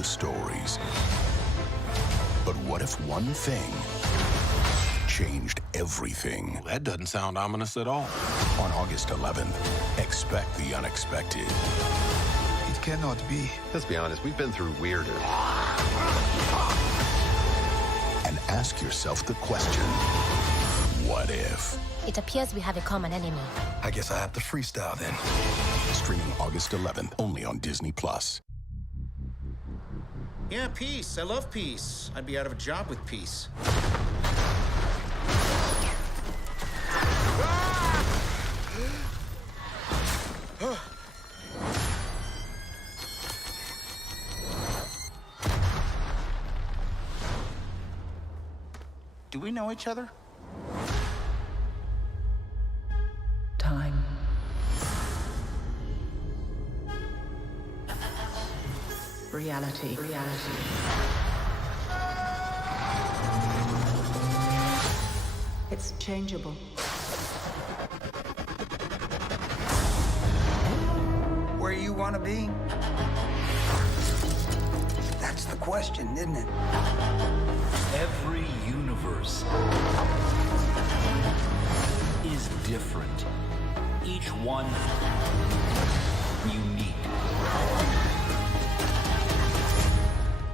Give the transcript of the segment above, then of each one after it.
the stories. But what if one thing changed everything? Well, that doesn't sound ominous at all. On August 11th, expect the unexpected. It cannot be. Let's be honest, we've been through weirder. And ask yourself the question, what if? It appears we have a common enemy. I guess I have to freestyle then. Streaming August 11th, only on Disney+. Yeah, peace. I love peace. I'd be out of a job with peace. Do we know each other? Time. Reality. It's changeable. Where you want to be? That's the question, isn't it? Every universe is different. Each one unique.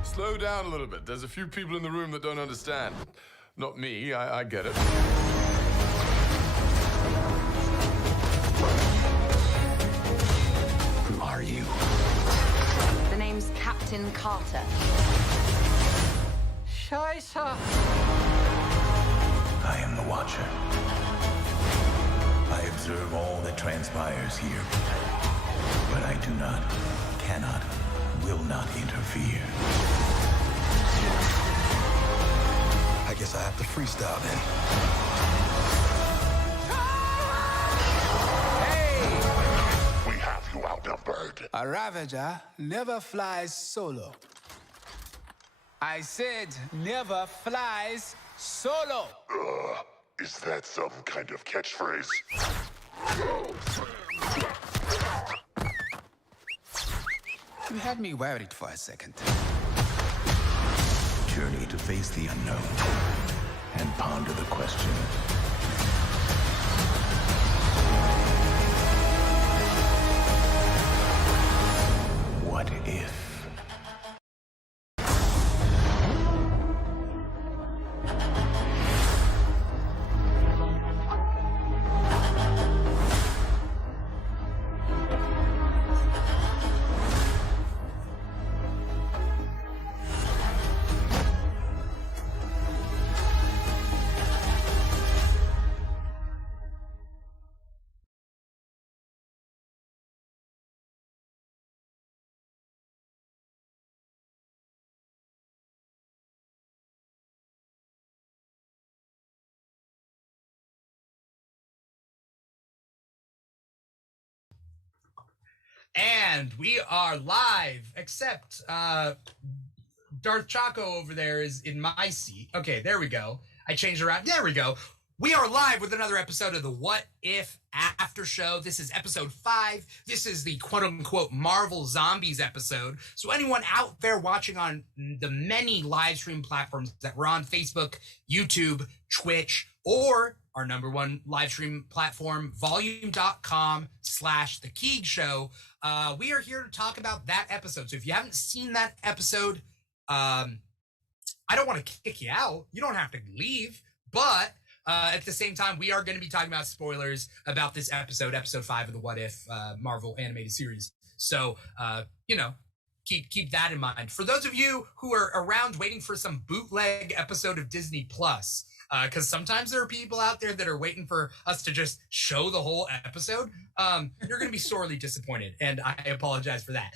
Slow down a little bit. There's a few people in the room that don't understand. Not me, I get it. Who are you? The name's Captain Carter. Scheiße. I am the Watcher. I observe all that transpires here. But I do not, cannot, will not interfere. I guess I have to freestyle then. We have you outnumbered. A Ravager never flies solo. I said never flies solo. Is that some kind of catchphrase? You had me worried for a second. Journey to face the unknown and ponder the question. What if? And we are live, except Darth Chaco over there is in my seat. Okay, there we go. I changed around. There we go. We are live with another episode of the What If After Show. This is episode 5. This is the quote-unquote Marvel Zombies episode. So anyone out there watching on the many live stream platforms that we're on, Facebook, YouTube, Twitch, or our number one live stream platform, volume.com/The Keeg Show. We are here to talk about that episode. So if you haven't seen that episode, I don't want to kick you out. You don't have to leave. But at the same time, we are going to be talking about spoilers about this episode 5 of the What If Marvel animated series. So, keep that in mind. For those of you who are around waiting for some bootleg episode of Disney Plus, because sometimes there are people out there that are waiting for us to just show the whole episode. You're going to be sorely disappointed, and I apologize for that.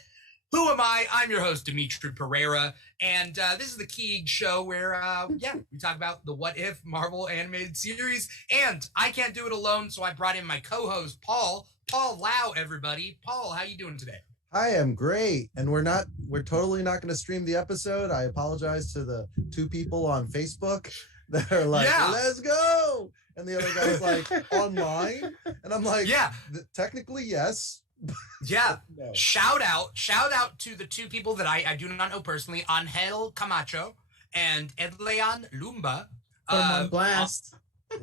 Who am I? I'm your host, Dimitri Pereira, and this is the Keeg Show where, we talk about the What If Marvel animated series, and I can't do it alone, so I brought in my co-host, Paul Lau, everybody. Paul, how you doing today? I am great, and we're totally not going to stream the episode. I apologize to the 2 people on Facebook that are like, let's go. And the other guy's like, online. And I'm like, technically, yes, Yeah. No. Shout out to the two people that I do not know personally, Angel Camacho and Edleon Lumba. Put him on blast.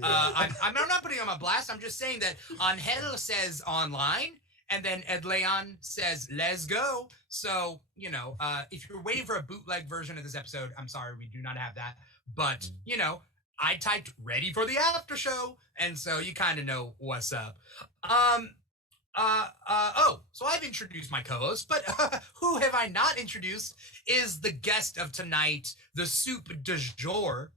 I'm not putting him on blast. I'm just saying that Angel says online, and then Edleon says let's go. So, you know, if you're waiting for a bootleg version of this episode, I'm sorry, we do not have that. But, you know, I typed ready for the after show, and so you kind of know what's up. So I've introduced my co-host, but who have I not introduced is the guest of tonight, the soup du jour.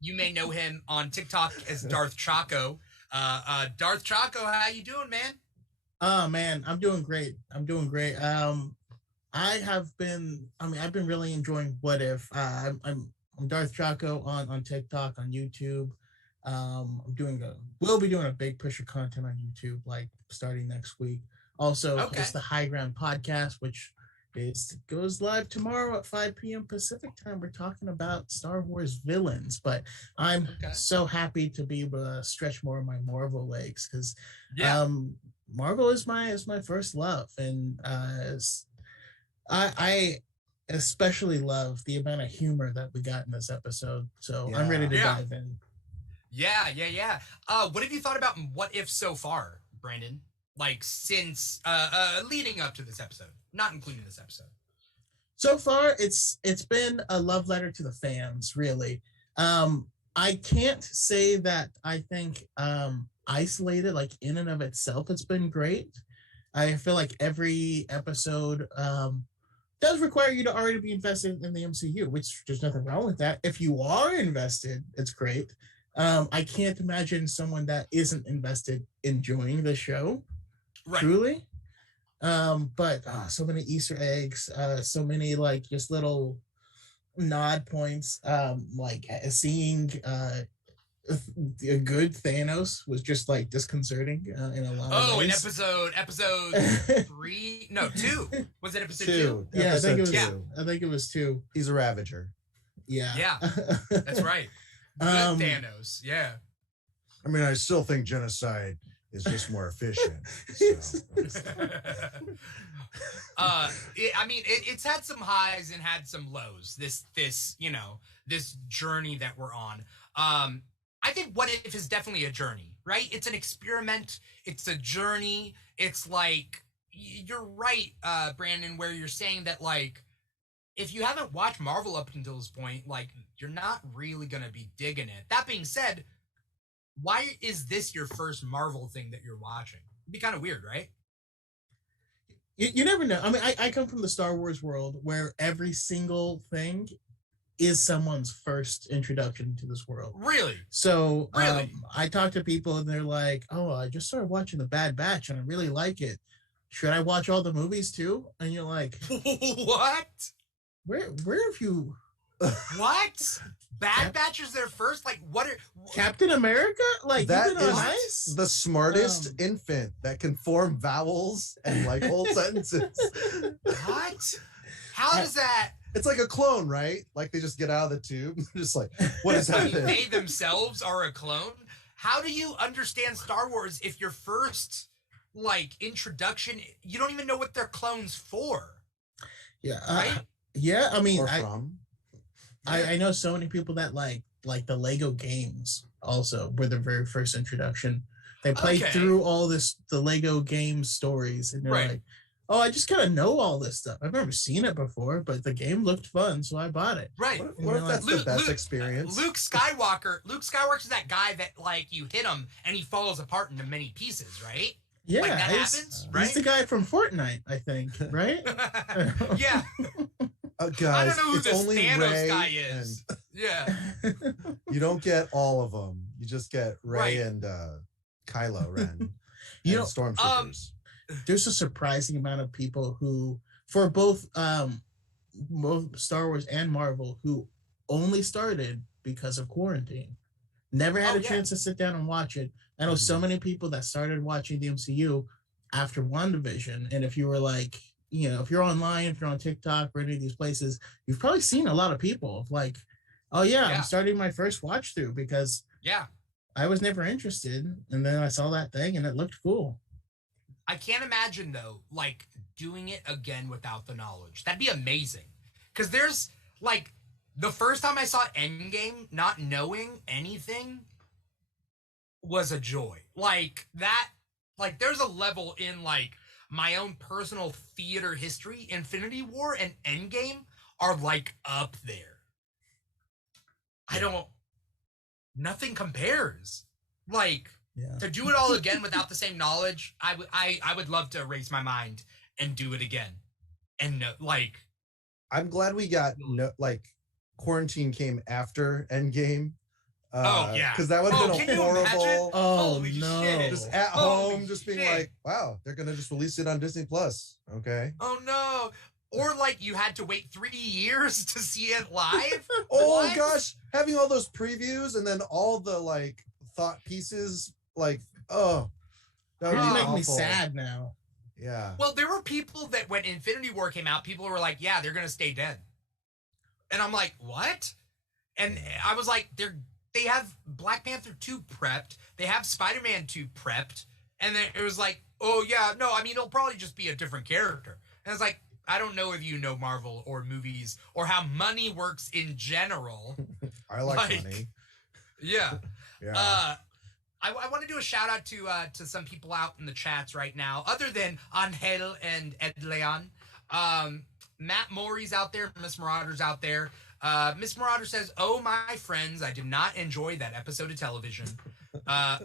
You may know him on TikTok as Darth Chaco. Darth Chaco, how you doing, man? Oh man, I'm doing great. I've been really enjoying What If. I'm Darth Chaco on TikTok, on YouTube. We'll be doing a big push of content on YouTube, like starting next week. Also, it's the High Ground podcast, which goes live tomorrow at 5 p.m. Pacific time. We're talking about Star Wars villains, but I'm so happy to be able to stretch more of my Marvel legs because Marvel is my first love, and I especially love the amount of humor that we got in this episode. So I'm ready to dive in. Yeah. What have you thought about What If so far, Brandon? Like since leading up to this episode, not including this episode. So far, it's been a love letter to the fans, really. I can't say that I think isolated, like in and of itself, it's been great. I feel like every episode does require you to already be invested in the MCU, which there's nothing wrong with that. If you are invested, it's great. I can't imagine someone that isn't invested enjoying the show, truly. But so many Easter eggs, so many like just little nod points. Like seeing a good Thanos was just like disconcerting in a lot of ways. In episode 3, no 2. Was it episode 2? Yeah, I think it was 2. He's a Ravager. Yeah, that's right. Good Thanos. Yeah. I mean, I still think genocide is just more efficient. It's had some highs and had some lows. This journey that we're on. I think What If is definitely a journey, right? It's an experiment. It's a journey. It's like, you're right, Brandon, where you're saying that, like, if you haven't watched Marvel up until this point, like, you're not really going to be digging it. That being said, why is this your first Marvel thing that you're watching? It'd be kind of weird, right? You never know. I mean, I come from the Star Wars world where every single thing is someone's first introduction to this world. Really? So I talk to people and they're like, oh, I just started watching The Bad Batch and I really like it. Should I watch all the movies too? And you're like, what? Where have you... What? Bad Batch is their first? Like, what are... Captain America? Like, that is the smartest infant that can form vowels and like whole sentences. What? How does that... It's like a clone, right? Like they just get out of the tube. Just like, what is happening? They themselves are a clone? How do you understand Star Wars if your first, like, introduction, you don't even know what they're clones for? Yeah. Right? Yeah, I mean, I know so many people that like the Lego games also were their very first introduction. They played through all the Lego game stories and they're like, oh, I just kind of know all this stuff. I've never seen it before, but the game looked fun, so I bought it. Right. What if that's the best experience? Luke Skywalker's that guy that, like, you hit him and he falls apart into many pieces, right? Yeah, like, that happens, right? He's the guy from Fortnite, I think, right? Yeah. Guys, I don't know who it's this only Thanos Rey guy is. Yeah. You don't get all of them. You just get Rey and Kylo Ren. And Stormtroopers. There's a surprising amount of people who, for both Star Wars and Marvel, who only started because of quarantine. Never had a chance to sit down and watch it. I know so many people that started watching the MCU after WandaVision. And if you were like, you know, if you're online, if you're on TikTok or any of these places, you've probably seen a lot of people like, oh yeah, I'm starting my first watch through because I was never interested. And then I saw that thing and it looked cool. I can't imagine though, like doing it again without the knowledge. That'd be amazing. Because there's like the first time I saw Endgame, not knowing anything was a joy. Like that, like there's a level in like my own personal theater history. Infinity War and Endgame are like up there. Nothing compares. Like to do it all again without the same knowledge, I would love to erase my mind and do it again. And like, I'm glad we got quarantine came after Endgame. Because that would have been a horrible. Oh no! Shit. Just at home, just being like, wow, they're gonna just release it on Disney Plus. Okay. Oh no! Or like you had to wait 3 years to see it live. Oh gosh, having all those previews and then all the like thought pieces, like that would make me sad now. Yeah. Well, there were people that when Infinity War came out, people were like, "Yeah, they're gonna stay dead," and I'm like, "What?" And I was like, They have Black Panther 2 prepped. They have Spider-Man 2 prepped. And then it was like, oh, yeah, no, I mean, it'll probably just be a different character. And it's like, I don't know if you know Marvel or movies or how money works in general. I like money. Yeah. Yeah. I want to do a shout out to some people out in the chats right now, other than Angel and Ed Leon. Matt Morey's out there. Miss Marauder's out there. Miss Marauder says, "Oh my friends, I did not enjoy that episode of television."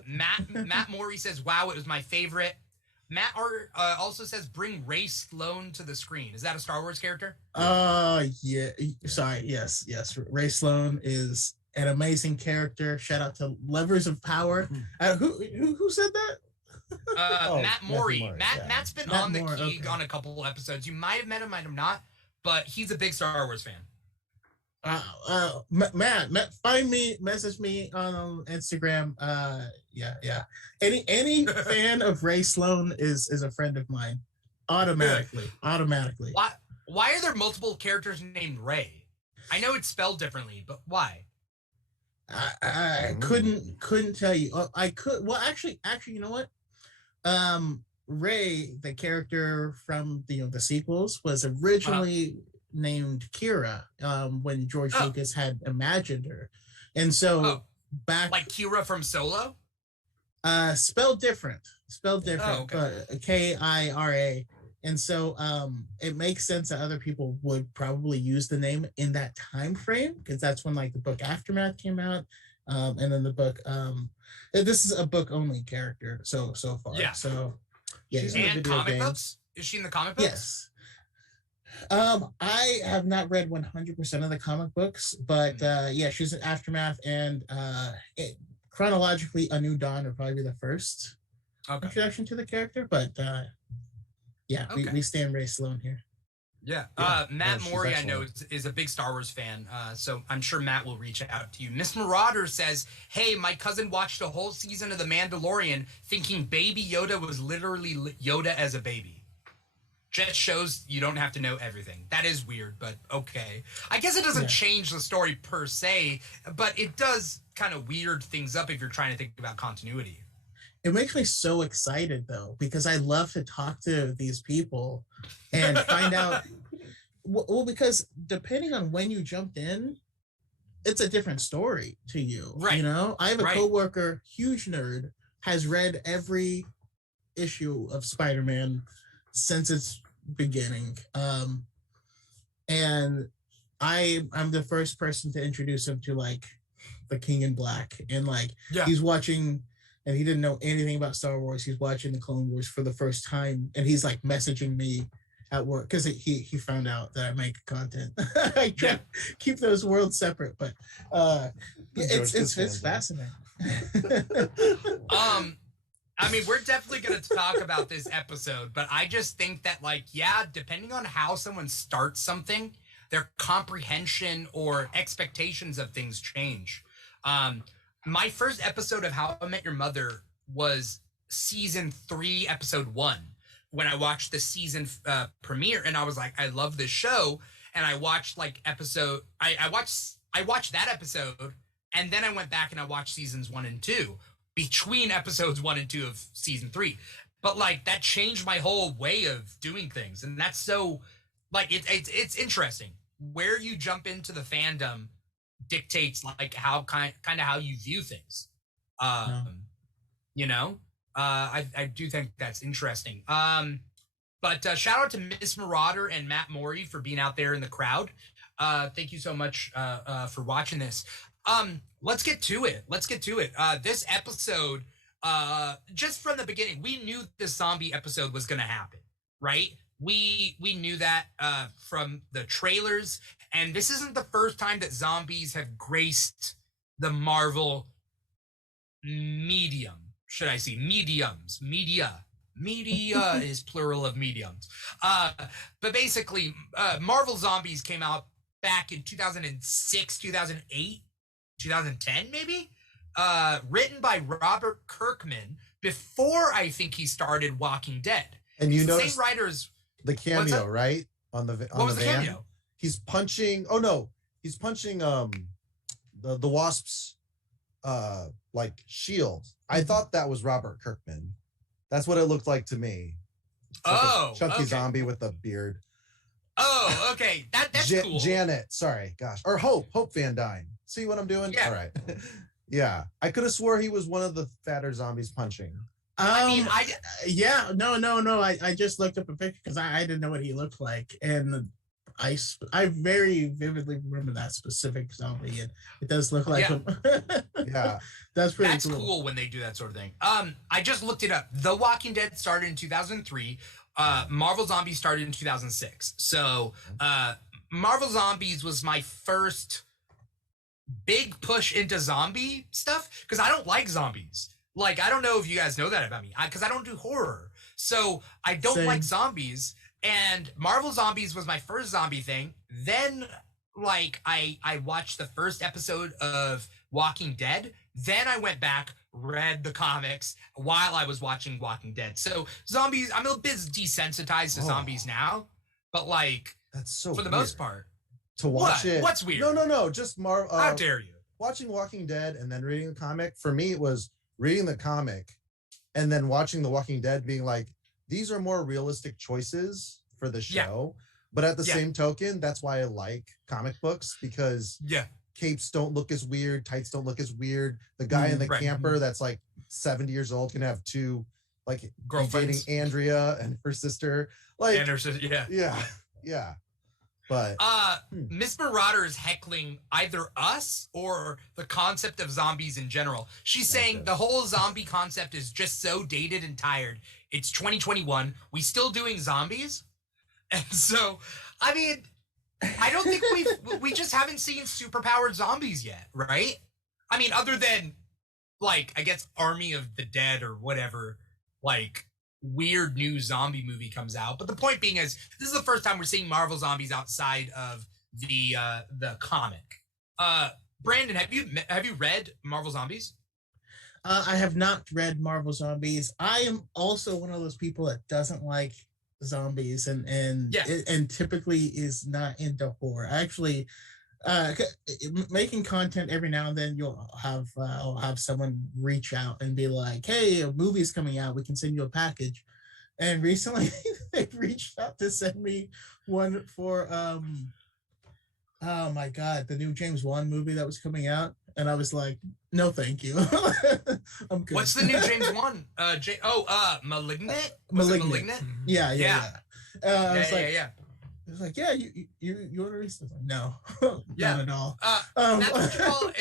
Matt Morey says, "Wow, it was my favorite." Matt also says, "Bring Ray Sloan to the screen." Is that a Star Wars character? Yeah. Sorry. Yes. Ray Sloan is an amazing character. Shout out to Levers of Power. Who said that? Matt Morey. Matt's been on the Keeg on a couple episodes. You might have met him, might have not, but he's a big Star Wars fan. Matt, find me, message me on Instagram. Yeah. Any fan of Ray Sloan is a friend of mine. Automatically. Why are there multiple characters named Ray? I know it's spelled differently, but why? I couldn't tell you. I could. Well, actually, you know what? Ray, the character from the sequels, was originally named Kira when George Lucas had imagined her, and so back like Kira from Solo, spelled different, okay. but Kira, and so it makes sense that other people would probably use the name in that time frame because that's when like the book Aftermath came out, and then the book this is a book only character so far. So she's in the comic books. Is she in the comic books? Yes. I have not read 100% of the comic books, but she's in Aftermath, and chronologically, A New Dawn would probably be the first introduction to the character. But we stand Ray Sloan here. Yeah. Matt Morey, I know, is a big Star Wars fan, so I'm sure Matt will reach out to you. Miss Marauder says, "Hey, my cousin watched a whole season of The Mandalorian thinking Baby Yoda was literally Yoda as a baby." Just shows you don't have to know everything. That is weird, but okay. I guess it doesn't change the story per se, but it does kind of weird things up if you're trying to think about continuity. It makes me so excited, though, because I love to talk to these people and find out. Well, because depending on when you jumped in, it's a different story to you. Right. You know, I have a coworker, huge nerd, has read every issue of Spider-Man since its beginning, and I'm the first person to introduce him to like the King in Black, and like he's watching, and he didn't know anything about Star Wars. He's watching the Clone Wars for the first time, and he's like messaging me at work because he found out that I make content. I try to keep those worlds separate, but it's fascinating. I mean, we're definitely going to talk about this episode, but I just think that, like, depending on how someone starts something, their comprehension or expectations of things change. My first episode of How I Met Your Mother was season 3, episode 1, when I watched the season premiere, and I was like, I love this show, and I watched, like, I watched that episode, and then I went back and I watched seasons 1 and 2, between episodes 1 and 2 of season 3. but like that changed my whole way of doing things, and that's so like it's interesting where you jump into the fandom dictates like how kind of how you view things. You know, I do think that's interesting. But shout out to Miss Marauder and Matt Morey for being out there in the crowd. Thank you so much for watching this. Let's get to it. This episode, just from the beginning, we knew this zombie episode was going to happen, right? We knew that from the trailers, and this isn't the first time that zombies have graced the Marvel medium. Should I say mediums? Media is plural of mediums. But basically, Marvel Zombies came out back in 2006, 2008, 2010 maybe, written by Robert Kirkman before I think he started Walking Dead. And you know, same writers. The cameo, right? On the what was the van. Cameo? He's punching. Oh no, he's punching the Wasp's like shield. I thought that was Robert Kirkman. That's what it looked like to me. Like chunky zombie with a beard. Oh, okay. That's cool. Janet, sorry, gosh, or Hope Van Dyne. See what I'm doing? Yeah. All right. Yeah, I could have swore he was one of the fatter zombies punching. I just looked up a picture because I didn't know what he looked like, and I very vividly remember that specific zombie, and it does look like him. Yeah, that's cool when they do that sort of thing. I just looked it up. The Walking Dead started in 2003. Marvel Zombies started in 2006. So Marvel Zombies was my first big push into zombie stuff because I don't like zombies. Like, I don't know if you guys know that about me, because I don't do horror. So I don't like zombies. And Marvel Zombies was my first zombie thing. Then, like, I watched the first episode of Walking Dead. Then I went back, read the comics while I was watching Walking Dead. So zombies, I'm a bit desensitized to zombies now. But, like, that's so for the weird. Most part. To watch it. What's weird? No. Just how dare you? Watching Walking Dead and then reading the comic, for me, it was reading the comic and then watching The Walking Dead being like, these are more realistic choices for the show. But at the same token, that's why I like comic books, because capes don't look as weird, tights don't look as weird. The guy in the camper that's like 70 years old can have two, like, girlfriends, dating Andrea and her sister. Like, and her sister, yeah. But Miss Marauder is heckling either us or the concept of zombies in general. She's saying the whole zombie concept is just so dated and tired. It's 2021. We still doing zombies? And so, I mean, I don't think we just haven't seen superpowered zombies yet, right? I mean, other than, like, I guess Army of the Dead or whatever, like, weird new zombie movie comes out. But the point being is, this is the first time we're seeing Marvel Zombies outside of the comic. Brandon, have you read Marvel Zombies? I have not read Marvel Zombies. I am also one of those people that doesn't like zombies and typically is not into horror. Actually, making content every now and then, I'll have someone reach out and be like, hey, a movie's coming out, we can send you a package. And recently they reached out to send me one for oh my god, the new James Wan movie that was coming out, and I was like, no thank you. I'm good. What's the new James Wan? Malignant? Malignant? Yeah. It was like, yeah, you want to read something? No, not at all. That's what you call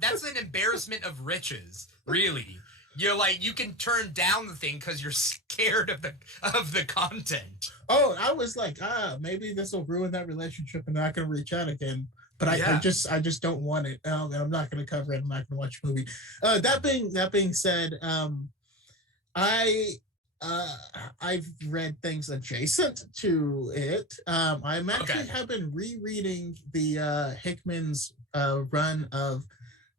that's an embarrassment of riches, really. You're like, you can turn down the thing because you're scared of the content. Oh, I was like, maybe this will ruin that relationship and I'm not gonna reach out again. But I just don't want it. And I'm not gonna cover it. I'm not gonna watch a movie. That being said, I've read things adjacent to it. I'm actually have been rereading the Hickman's run of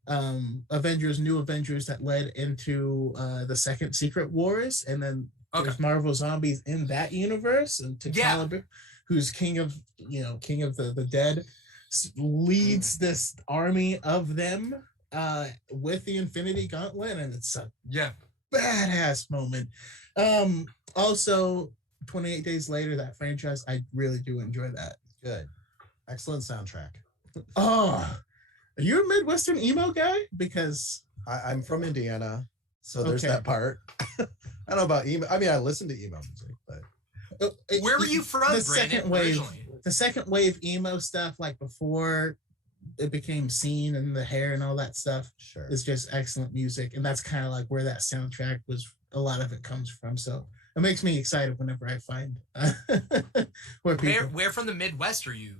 New Avengers that led into the second Secret Wars, and then there's Marvel Zombies in that universe, and T'Challa, who's king of the dead, leads this army of them with the Infinity Gauntlet, and it's badass moment. Also, 28 Days Later, that franchise, I really do enjoy that. Good. Excellent soundtrack. Oh, are you a Midwestern emo guy? Because I'm from Indiana, so there's Okay. that part. I don't know about emo. I mean, I listen to emo music, but Where were you from, the Brandon, second wave, originally? the second wave emo stuff, like before it became scene and the hair and all that stuff, sure, is just excellent music, and that's kind of like where that soundtrack was. A lot of it comes from, so it makes me excited whenever I find where people. Where from the Midwest are you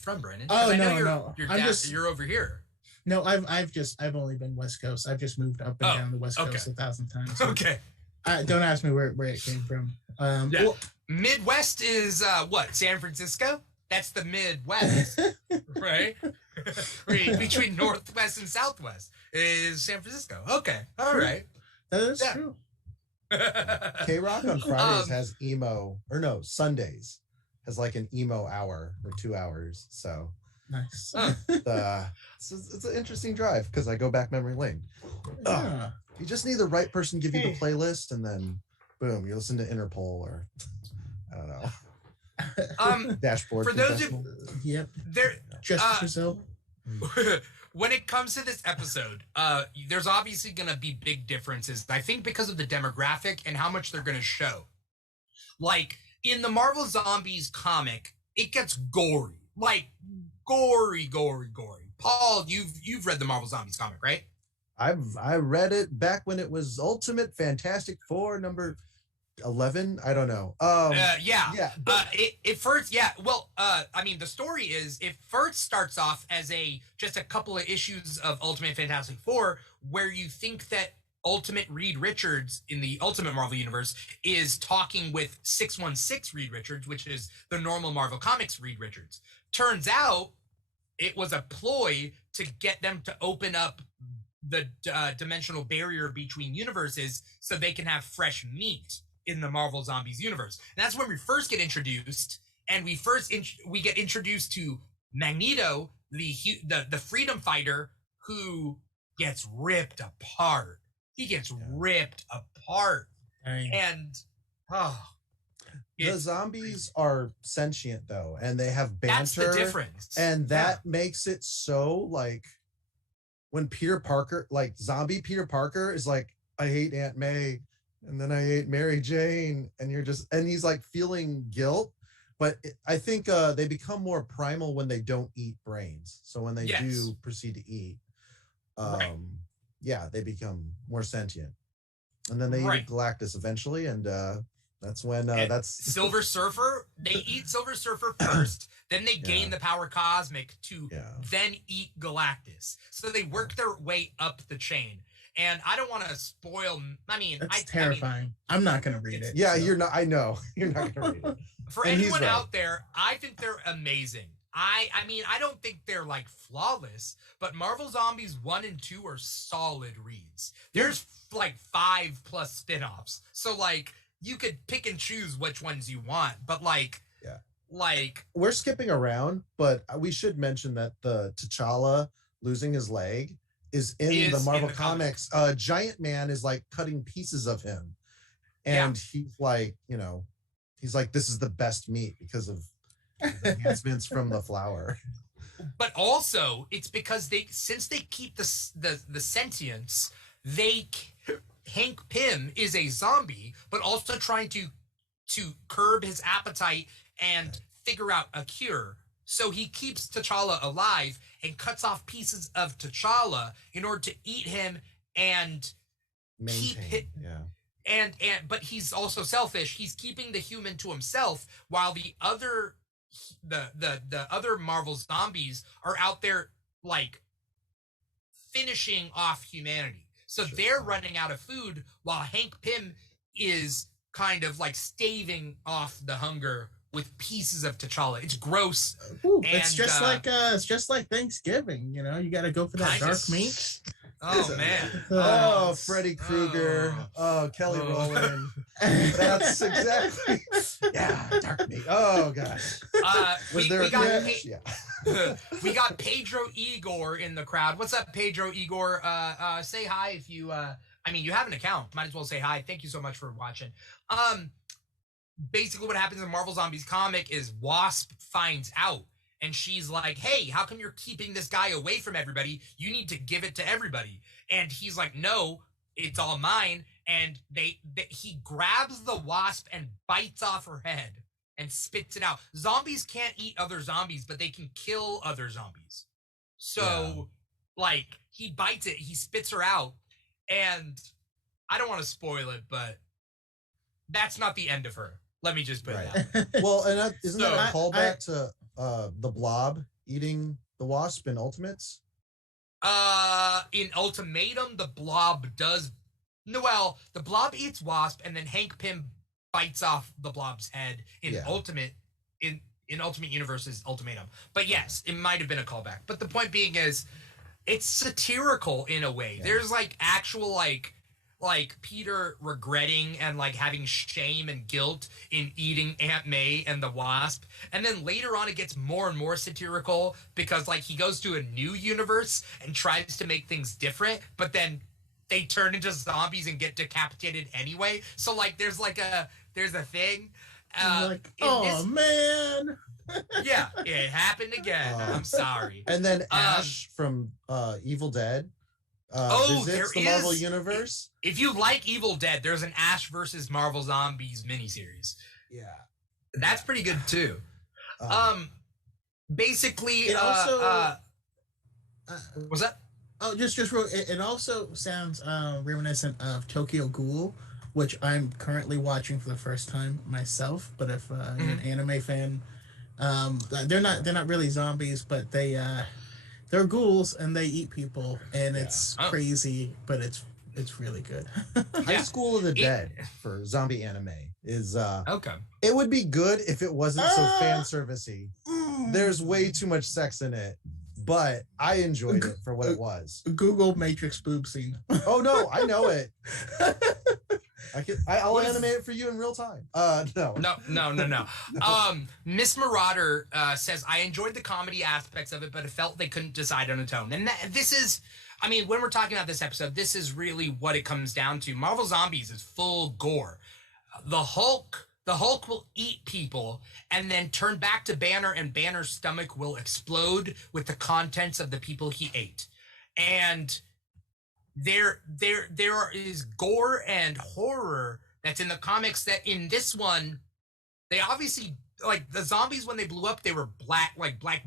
from, Brandon? Oh, I know no. you're over here. No, I've only been West Coast. I've just moved up and down the West Coast 1,000 times. So Okay. Don't ask me where it came from. Yeah. Well, Midwest is what? San Francisco? That's the Midwest, right? Between Northwest and Southwest is San Francisco. Okay, all right. That is true. K-Rock on Fridays has emo, or no, Sundays has like an emo hour or 2 hours. So nice. It's an interesting drive because I go back memory lane. Yeah. You just need the right person to give you the playlist, and then boom, you listen to Interpol or I don't know. Dashboard. For those of yep, there, Justice Brazil. When it comes to this episode, there's obviously going to be big differences. I think because of the demographic and how much they're going to show. Like in the Marvel Zombies comic, it gets gory, like gory. Paul, you've read the Marvel Zombies comic, right? I read it back when it was Ultimate Fantastic Four number 11. I don't know. Yeah. It first, yeah. Well, I mean, the story is it first starts off as just a couple of issues of Ultimate Fantastic Four, where you think that Ultimate Reed Richards in the Ultimate Marvel Universe is talking with 616 Reed Richards, which is the normal Marvel Comics Reed Richards. Turns out it was a ploy to get them to open up the dimensional barrier between universes so they can have fresh meat in the Marvel Zombies universe. And that's when we first get introduced, and we get introduced to Magneto, the freedom fighter, who gets ripped apart. He gets ripped apart. And the zombies are sentient though, and they have banter. That's the difference. And that makes it so like when Peter Parker, like zombie Peter Parker is like, I hate Aunt May, and then I ate Mary Jane, and he's like feeling guilt. But I think they become more primal when they don't eat brains. So when they do proceed to eat, they become more sentient. And then they eat Galactus eventually, and that's when that's Silver Surfer. They eat Silver Surfer first, then they gain the power cosmic to then eat Galactus. So they work their way up the chain. And I don't want to spoil. I mean, that's terrifying. I'm not going to read it. Yeah, so. You're not. I know you're not going to read it. For anyone out there, I think they're amazing. I mean, I don't think they're like flawless, but Marvel Zombies 1 and 2 are solid reads. There's like 5+ spin-offs, so like you could pick and choose which ones you want. But like we're skipping around, but we should mention that the T'Challa losing his leg is in the Marvel comics. Giant Man is like cutting pieces of him, and he's like, he's like, this is the best meat because of the enhancements from the flower. But also, it's because since they keep the sentience, Hank Pym is a zombie, but also trying to curb his appetite and figure out a cure. So he keeps T'Challa alive and cuts off pieces of T'Challa in order to eat him and keep it. Yeah. But he's also selfish. He's keeping the human to himself, while the other Marvel zombies are out there like finishing off humanity. So they're running out of food, while Hank Pym is kind of like staving off the hunger with pieces of T'Challa. It's gross. Ooh, it's just like Thanksgiving, you got to go for that dark meat. Oh man. Oh, Freddy Krueger. Oh, Kelly Rowland. That's exactly. Yeah, dark meat. Oh gosh. We got Pedro Igor in the crowd. What's up, Pedro Igor? Say hi if you I mean, you have an account. Might as well say hi. Thank you so much for watching. Basically what happens in Marvel Zombies comic is Wasp finds out, and she's like, hey, how come you're keeping this guy away from everybody? You need to give it to everybody. And he's like, no, it's all mine. And he grabs the Wasp and bites off her head and spits it out. Zombies can't eat other zombies, but they can kill other zombies. So, like, he bites it, he spits her out, and I don't want to spoil it, but that's not the end of her. Let me just put it out. Well, and isn't that a callback to the Blob eating the Wasp in Ultimates? In Ultimatum, the Blob does. No, well, the Blob eats Wasp, and then Hank Pym bites off the Blob's head in Ultimate Universe's Ultimatum. But yes, it might have been a callback. But the point being is, it's satirical in a way. There's like actual like Peter regretting and like having shame and guilt in eating Aunt May and the Wasp. And then later on it gets more and more satirical because like he goes to a new universe and tries to make things different, but then they turn into zombies and get decapitated anyway. So like there's a thing. Man. Yeah, it happened again. I'm sorry. And then Ash from Evil Dead visits the Marvel Universe. If you like Evil Dead, there's an Ash versus Marvel Zombies miniseries. Yeah. That's pretty good too. Basically, it also what's that? Oh, just real. It also sounds reminiscent of Tokyo Ghoul, which I'm currently watching for the first time myself. But if you're an anime fan, they're not really zombies, but they're ghouls and they eat people, and it's crazy, but it's really good. High School of the Dead for zombie anime is okay. It would be good if it wasn't so fan servicey. There's way too much sex in it, but I enjoyed it for what it was. Google Matrix boob scene. Oh no, I know it. I'll animate it for you in real time. No. Miss Marauder says, I enjoyed the comedy aspects of it, but it felt they couldn't decide on a tone. And this is, I mean, when we're talking about this episode, this is really what it comes down to. Marvel Zombies is full gore. The Hulk will eat people and then turn back to Banner, and Banner's stomach will explode with the contents of the people he ate. And there is gore and horror that's in the comics that in this one, they obviously, like the zombies when they blew up, they were black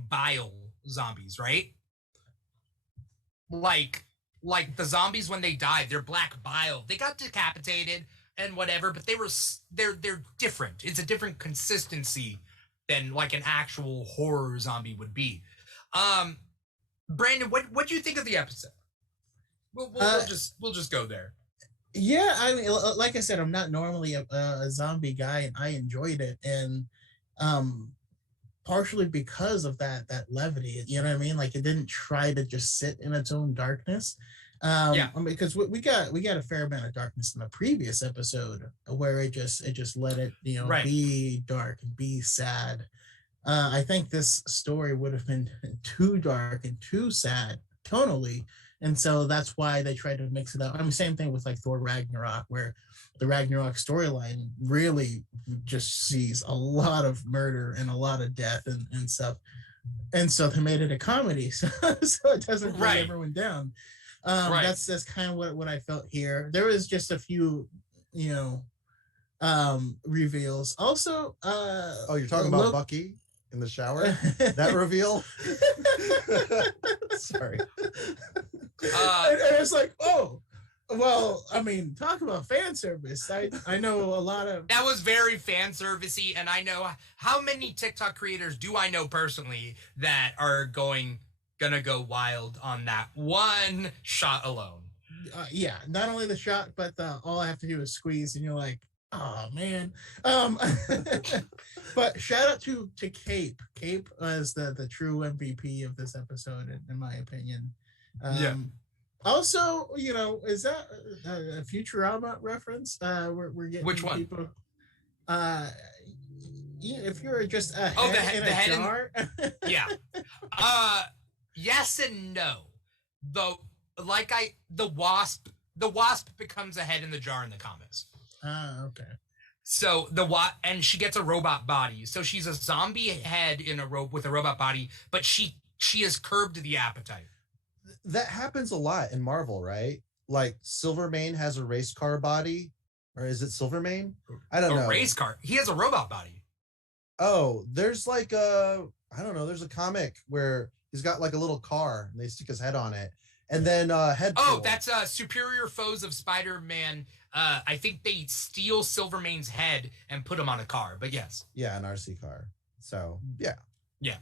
bile zombies, right? Like the zombies when they died, they're black bile. They got decapitated and whatever, but they're different. It's a different consistency than like an actual horror zombie would be. Brandon, what do you think of the episode? We'll just go there. Yeah, I mean, like I said, I'm not normally a zombie guy, and I enjoyed it, and partially because of that levity. You know what I mean? Like it didn't try to just sit in its own darkness. Because we got a fair amount of darkness in the previous episode where it just let it be dark and be sad. I think this story would have been too dark and too sad tonally. And so that's why they tried to mix it up. I mean, same thing with like Thor Ragnarok, where the Ragnarok storyline really just sees a lot of murder and a lot of death and stuff. And so they made it a comedy, so it doesn't bring everyone down. That's kind of what I felt here. There was just a few, reveals. Also, you're talking about Bucky in the shower? That reveal? Sorry. And it's like, oh, well, I mean, talk about fan service. I know a lot of that was very fan servicey, and I know how many TikTok creators do I know personally that are gonna go wild on that one shot alone. Yeah, not only the shot, but all I have to do is squeeze, and you're like, oh man. But shout out to Cape. Cape was the true MVP of this episode, in my opinion. Also, is that a Futurama reference? We're getting which one? People, if you're just a head in a jar. Yeah. Yes and no. Though, the Wasp the Wasp becomes a head in the jar in the comics. Okay. So and she gets a robot body. So she's a zombie head in with a robot body, but she has curbed the appetite. That happens a lot in Marvel, right? Like Silvermane has a race car body, or is it Silvermane? I don't know. A race car. He has a robot body. Oh, there's like I don't know. There's a comic where he's got like a little car and they stick his head on it, and then head. Oh, that's Superior Foes of Spider-Man. I think they steal Silvermane's head and put him on a car. But yes. Yeah, an RC car. So yeah.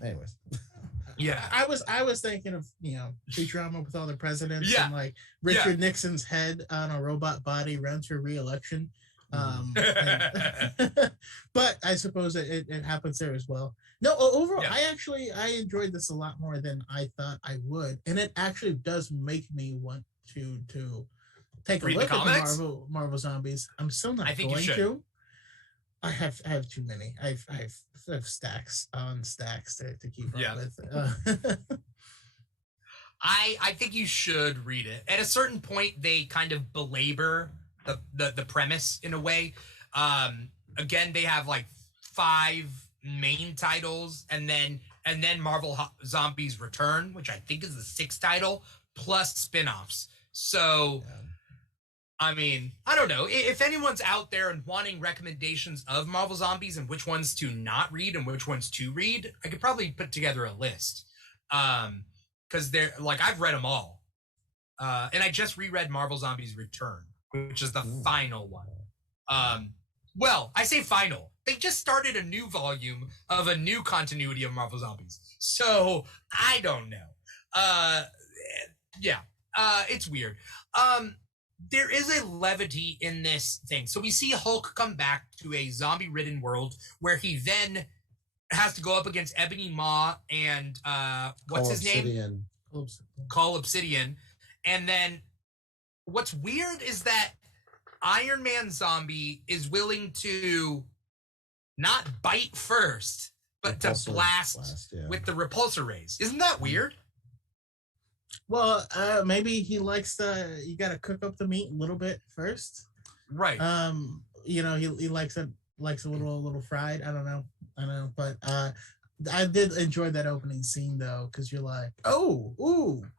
Anyways. Yeah. I was thinking of, Futurama with all the presidents, Yeah. and like Richard Nixon's head on a robot body runs for re-election. But I suppose it happens there as well. No, overall, I enjoyed this a lot more than I thought I would, and it actually does make me want to take a look at the Marvel Zombies. I'm still not going to. I have too many. I have stacks on stacks to keep up with. I think you should read it. At a certain point, they kind of belabor the premise in a way. Again, they have like 5 main titles, and then Marvel Zombies Return, which I think is the 6th title, plus spin-offs. So I mean, I don't know. If anyone's out there and wanting recommendations of Marvel Zombies and which ones to not read and which ones to read, I could probably put together a list. Because they're like, I've read them all. And I just reread Marvel Zombies Return, which is the final one. Well, I say final. They just started a new volume of a new continuity of Marvel Zombies. So I don't know. It's weird. There is a levity in this thing. So we see Hulk come back to a zombie-ridden world where he then has to go up against Ebony Maw and what's his name? Call Obsidian. And then what's weird is that Iron Man Zombie is willing to not bite first, but to blast with the repulsor rays. Isn't that weird? Well, maybe he likes you got to cook up the meat a little bit first. Right. He likes it a little fried. I don't know. But I did enjoy that opening scene though, because you're like,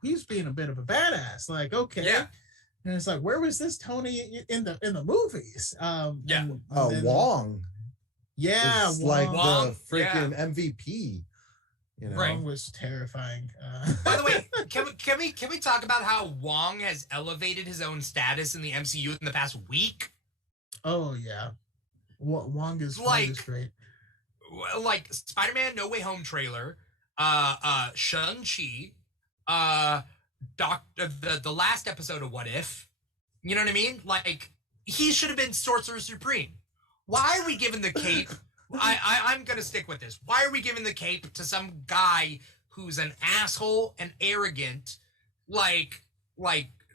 he's being a bit of a badass. Like, okay. Yeah. And it's like, where was this Tony in the movies? Wong. Yeah, Wong. Like the freaking MVP. Wong was terrifying. By the way, can we talk about how Wong has elevated his own status in the MCU in the past week? Oh yeah, Wong is great. Like Spider-Man No Way Home trailer, Shang-Chi, the last episode of What If. You know what I mean? Like, he should have been Sorcerer Supreme. Why are we giving the cape? I'm gonna stick with this. Why are we giving the cape to some guy who's an asshole and arrogant, like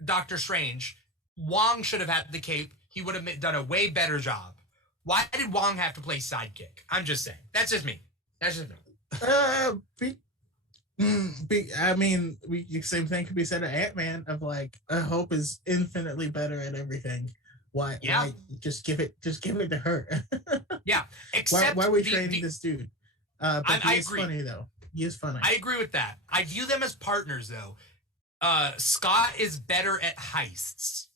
Doctor Strange? Wong should have had the cape. He would have done a way better job. Why did Wong have to play sidekick? I'm just saying. That's just me. I mean, same thing could be said of Ant-Man. Of like, Hope is infinitely better at everything. Why just give it to her? Yeah. Except why are we training this dude? But I he is agree. funny though. He is funny. I agree with that. I view them as partners though. Scott is better at heists.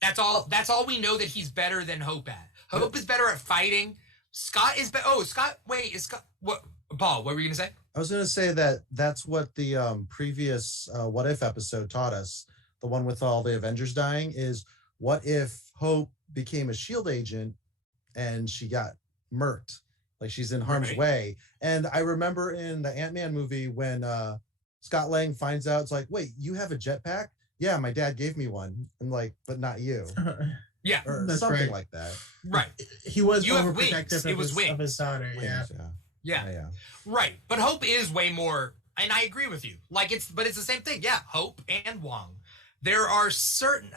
That's all we know that he's better than Hope at. Hope is better at fighting. Scott is Scott. Wait, is Scott what? Paul, what were you gonna say? I was gonna say that's what the previous What If episode taught us. The one with all the Avengers dying is, what if Hope became a S.H.I.E.L.D. agent and she got murked? Like, she's in harm's way. And I remember in the Ant-Man movie when Scott Lang finds out, it's like, wait, you have a jetpack? Yeah, my dad gave me one. And like, but not you. Yeah. Or something like that. Right. He was you overprotective of his daughter. Wings, yeah. Right. But Hope is way more, and I agree with you. Like, it's the same thing. Yeah, Hope and Wong. There are certain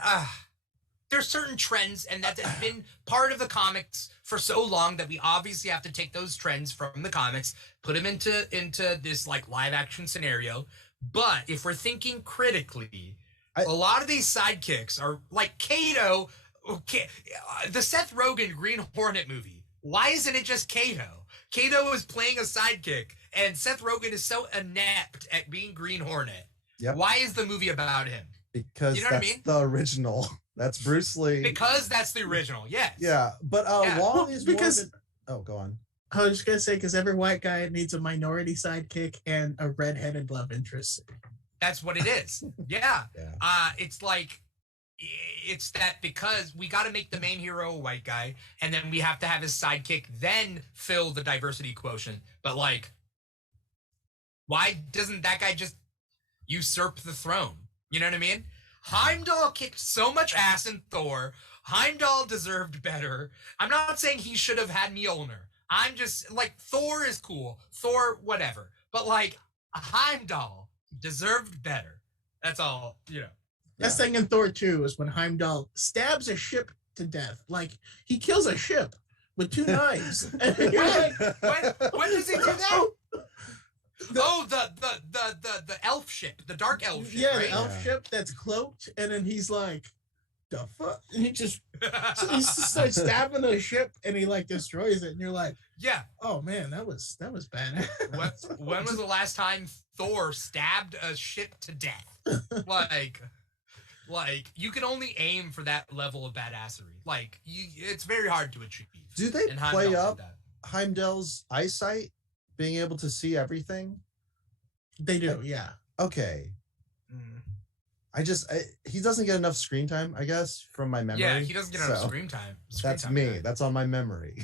trends, and that's been part of the comics for so long that we obviously have to take those trends from the comics, put them into this like live action scenario. But if we're thinking critically, a lot of these sidekicks are like Kato. Okay, the Seth Rogen Green Hornet movie. Why isn't it just Kato? Kato is playing a sidekick, and Seth Rogen is so inept at being Green Hornet. Yep. Why is the movie about him? Because you know that's what I mean? the original. That's Bruce Lee. Because that's the original. Yes. Yeah, but Wong is because more of oh, go on. I was just gonna say because every white guy needs a minority sidekick and a redheaded love interest. That's what it is. Yeah. It's like it's that because we got to make the main hero a white guy, and then we have to have his sidekick then fill the diversity quotient. But like, why doesn't that guy just usurp the throne? You know what I mean? Heimdall kicked so much ass in Thor. Heimdall deserved better. I'm not saying he should have had Mjolnir. I'm just like, Thor is cool. Thor, whatever. But like, Heimdall deserved better. That's all, you know. Best thing in Thor 2 is when Heimdall stabs a ship to death. Like, he kills a ship with 2 knives. And you're like, when does he do that? The elf ship, the dark elf ship. Yeah, right? the elf ship that's cloaked, and then he's like, the fuck? And he just starts stabbing the ship, and he like destroys it, and you're like, yeah, oh man, that was bad. When was the last time Thor stabbed a ship to death? Like you can only aim for that level of badassery. Like it's very hard to achieve. Do they play up Heimdall's eyesight, being able to see everything? They do, yeah. Okay. He doesn't get enough screen time, I guess, from my memory. Yeah, he doesn't get enough screen time. That's me. Right? That's on my memory.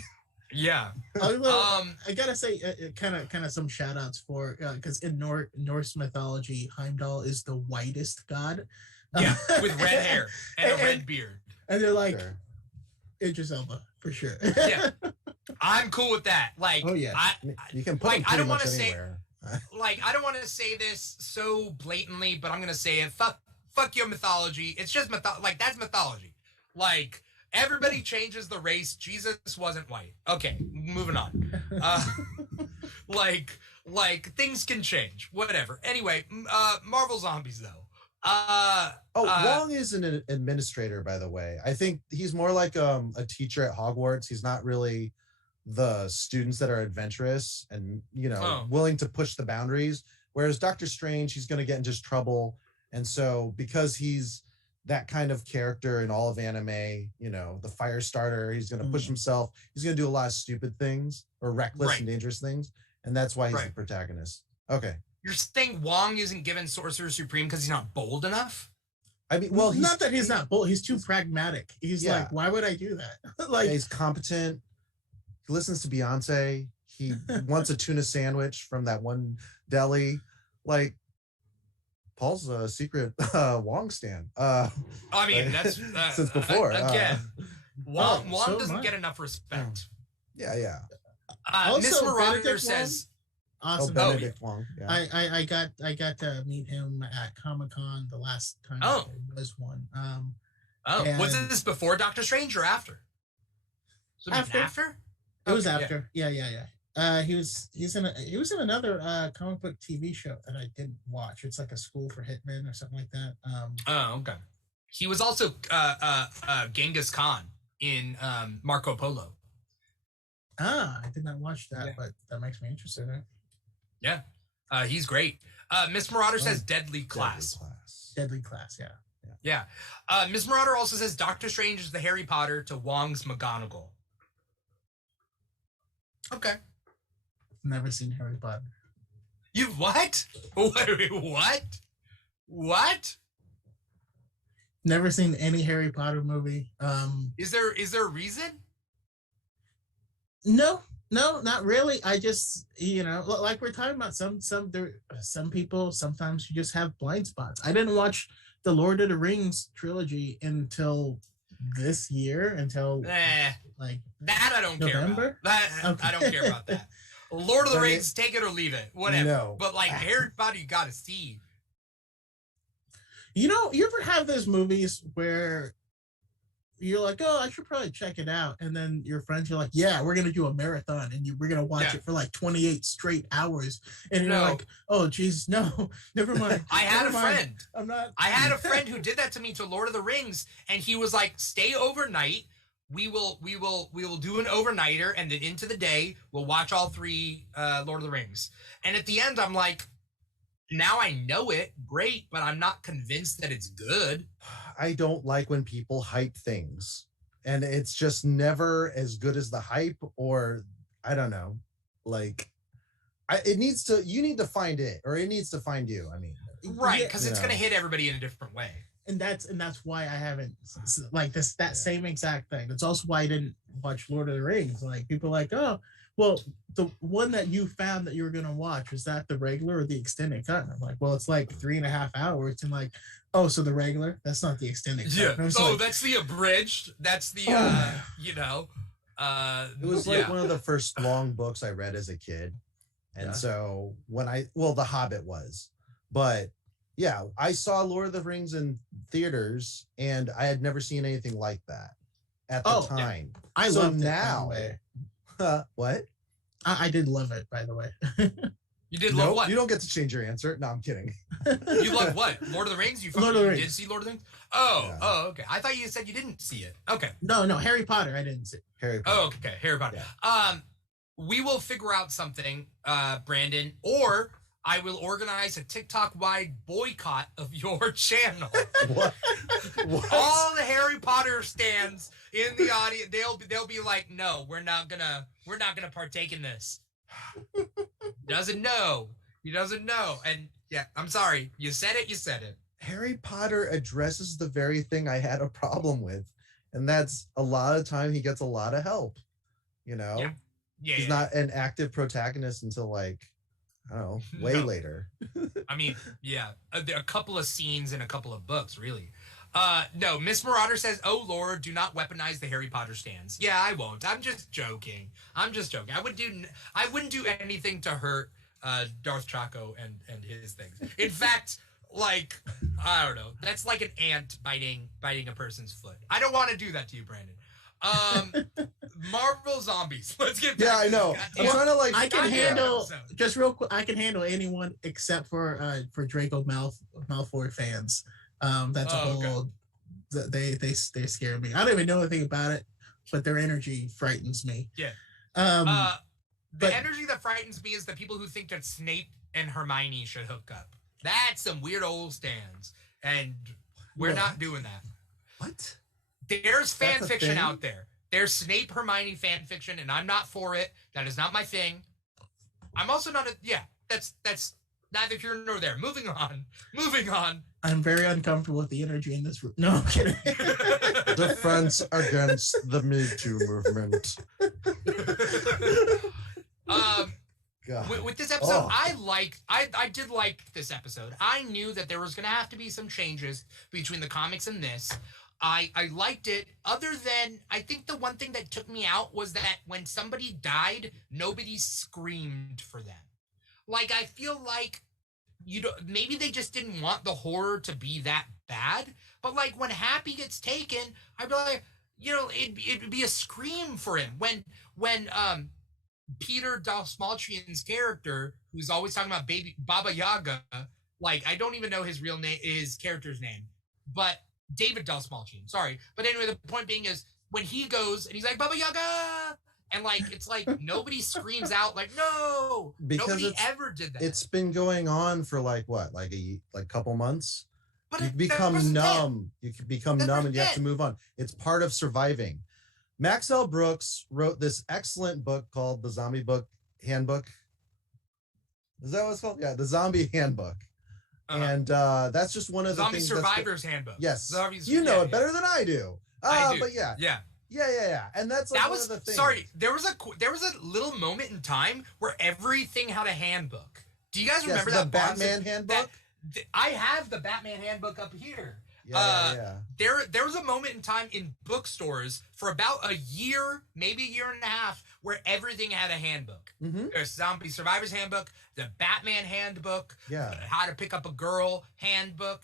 Yeah. I gotta say, kind of some shout outs for because in Norse mythology, Heimdall is the whitest god. Yeah, with red hair and a red beard. And they're like, Idris Elba for sure. Yeah, I'm cool with that. Like, oh yeah, you can put like, him pretty I don't much want to anywhere. Like, I don't want to say this so blatantly, but I'm gonna say it. Fuck your mythology. It's just like that's mythology. Like everybody changes the race. Jesus wasn't white. Okay, moving on. Like things can change. Whatever. Anyway, Marvel Zombies though. Wong is an administrator, by the way. I think he's more like a teacher at Hogwarts. He's not really the students that are adventurous and willing to push the boundaries. Whereas Doctor Strange, he's going to get into trouble, and so because he's that kind of character in all of anime, the fire starter, he's going to push himself. He's going to do a lot of stupid things or reckless and dangerous things, and that's why he's the protagonist. Okay. You're saying Wong isn't given Sorcerer Supreme because he's not bold enough? I mean, well, not that he's not bold. He's too pragmatic. He's like, why would I do that? Like, he's competent. He listens to Beyonce. He wants a tuna sandwich from that one deli. Like, Paul's a secret Wong stan. I mean, that's since before. Again, Wong doesn't get enough respect. Yeah. Miss Marauder says. Awesome. Benedict Wong. Yeah. I got to meet him at Comic-Con the last time there was one. Was this before Doctor Strange or after? After? It was after. Yeah. He was in another comic book TV show that I didn't watch. It's like a School for Hitmen or something like that. Okay. He was also Genghis Khan in Marco Polo. I did not watch that, but that makes me interested in it. Yeah, he's great. Miss Marauder says Deadly Class. Deadly Class, yeah. Yeah. Miss Marauder also says Doctor Strange is the Harry Potter to Wong's McGonagall. Okay. Never seen Harry Potter. You what? Wait, what? What? Never seen any Harry Potter movie. Is there a reason? No, not really. I just, like we're talking about some people, sometimes you just have blind spots. I didn't watch the Lord of the Rings trilogy until this year, like that I don't November? care about. I don't care about that. Lord of the Rings, take it or leave it, whatever. No. But like Harry Potter, you gotta see. You ever have those movies where you're like, oh, I should probably check it out. And then your friends are like, yeah, we're going to do a marathon and we're going to watch it for like 28 straight hours. And you're like, oh, geez, no, never mind. I had a friend. I had a friend who did that to me to Lord of the Rings. And he was like, stay overnight. We will do an overnighter. And then into the day, we'll watch all 3 Lord of the Rings. And at the end, I'm like, now I know it. Great. But I'm not convinced that it's good. I don't like when people hype things and it's just never as good as the hype, or I don't know, like you need to find it, or it needs to find you. I mean, right. Cause it's going to hit everybody in a different way. And that's why I haven't like that same exact thing. That's also why I didn't watch Lord of the Rings. Like people are like, oh, well, the one that you found that you were going to watch, was that the regular or the extended cut? And I'm like, well, it's like 3.5 hours. And like, oh, so the regular? That's not the extended cut. Yeah. Oh, like, that's the abridged. That's the, you know. It was like one of the first long books I read as a kid. And so when The Hobbit was. But yeah, I saw Lord of the Rings in theaters and I had never seen anything like that at the time. Yeah. I so loved now, it. What? I did love it, by the way. You did love what? You don't get to change your answer. No, I'm kidding. You love what? Lord of the Rings? You did see Lord of the Rings? Oh, okay. I thought you said you didn't see it. Okay. No, Harry Potter, I didn't see. Harry Potter. Oh, okay. Harry Potter. Yeah. We will figure out something, Brandon, or I will organize a TikTok-wide boycott of your channel. What? All the Harry Potter stands in the audience, they'll be like, no, we're not gonna partake in this. He doesn't know. And yeah, I'm sorry. You said it. Harry Potter addresses the very thing I had a problem with, and that's a lot of time he gets a lot of help. You know, he's not an active protagonist until like, I don't know, way later. I mean, there are a couple of scenes in a couple of books, really. No, Miss Marauder says, oh Lord, do not weaponize the Harry Potter stands. Yeah, I won't. I'm just joking. I wouldn't do anything to hurt Darth Chaco and his things. In fact, like, I don't know. That's like an ant biting a person's foot. I don't want to do that to you, Brandon. Marvel Zombies. Let's get back. Yeah, I know. I'm trying to like. I can handle just real quick. I can handle anyone except for Draco Malfoy fans. That's a whole. Okay. They scare me. I don't even know anything about it, but their energy frightens me. Yeah. The energy that frightens me is the people who think that Snape and Hermione should hook up. That's some weird old stands, and we're not doing that. What? There's fan fiction out there. There's Snape Hermione fan fiction, and I'm not for it. That is not my thing. I'm also not that's neither here nor there. Moving on. I'm very uncomfortable with the energy in this room. No, I'm kidding. Defense against the Me Too movement. With this episode, I did like this episode. I knew that there was going to have to be some changes between the comics and this. I liked it, other than I think the one thing that took me out was that when somebody died, nobody screamed for them. Like, I feel like maybe they just didn't want the horror to be that bad, but like when Happy gets taken, I'd be like, it'd be a scream for him. When Peter Dalsmalchian's character, who's always talking about baby Baba Yaga, like, I don't even know his real name, his character's name, but David Dalsmalchian, sorry. But anyway, the point being is when he goes and he's like, Baba Yaga, and like, it's like nobody screams out like, no, because nobody ever did that. It's been going on for like what, like a couple months. But you become numb. You can become numb, and you have to move on. It's part of surviving. Max L. Brooks wrote this excellent book called The Zombie Book Handbook. Is that what it's called? Yeah, The Zombie Handbook. And that's just one of the Zombie things. Survivor's Handbook. Yes, you know it better than I do. I do. But yeah. And that's like one of the things. Sorry, there was a little moment in time where everything had a handbook. Do you guys remember that? The Batman handbook? I have the Batman handbook up here. There was a moment in time in bookstores for about a year, maybe a year and a half, where everything had a handbook. Mm-hmm. There's Zombie Survivor's Handbook, the Batman Handbook, How to Pick Up a Girl Handbook,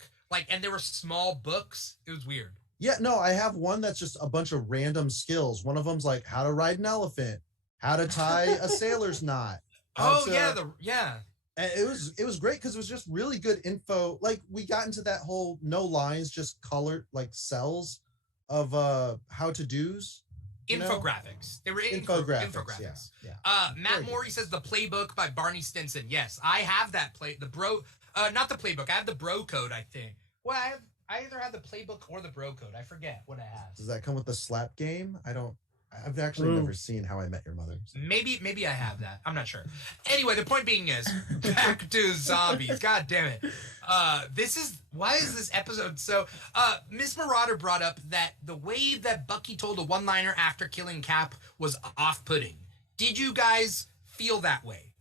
and there were small books. It was weird. Yeah, no, I have one that's just a bunch of random skills. One of them's like how to ride an elephant, how to tie a sailor's knot. Oh to, yeah. And it was great because it was just really good info. Like we got into that whole no lines, just colored like cells of how to do's. Infographics. They were infographics. Yeah. Matt Morey says the playbook by Barney Stinson. Yes, I have that not the playbook. I have the bro code, I think. Well, I either have the playbook or the bro code. I forget what I have. Does that come with the slap game? I've actually never seen How I Met Your Mother. So. Maybe I have that. I'm not sure. Anyway, the point being is back to zombies. God damn it. Why is this episode so Miss Marauder brought up that the way that Bucky told a one-liner after killing Cap was off-putting. Did you guys feel that way?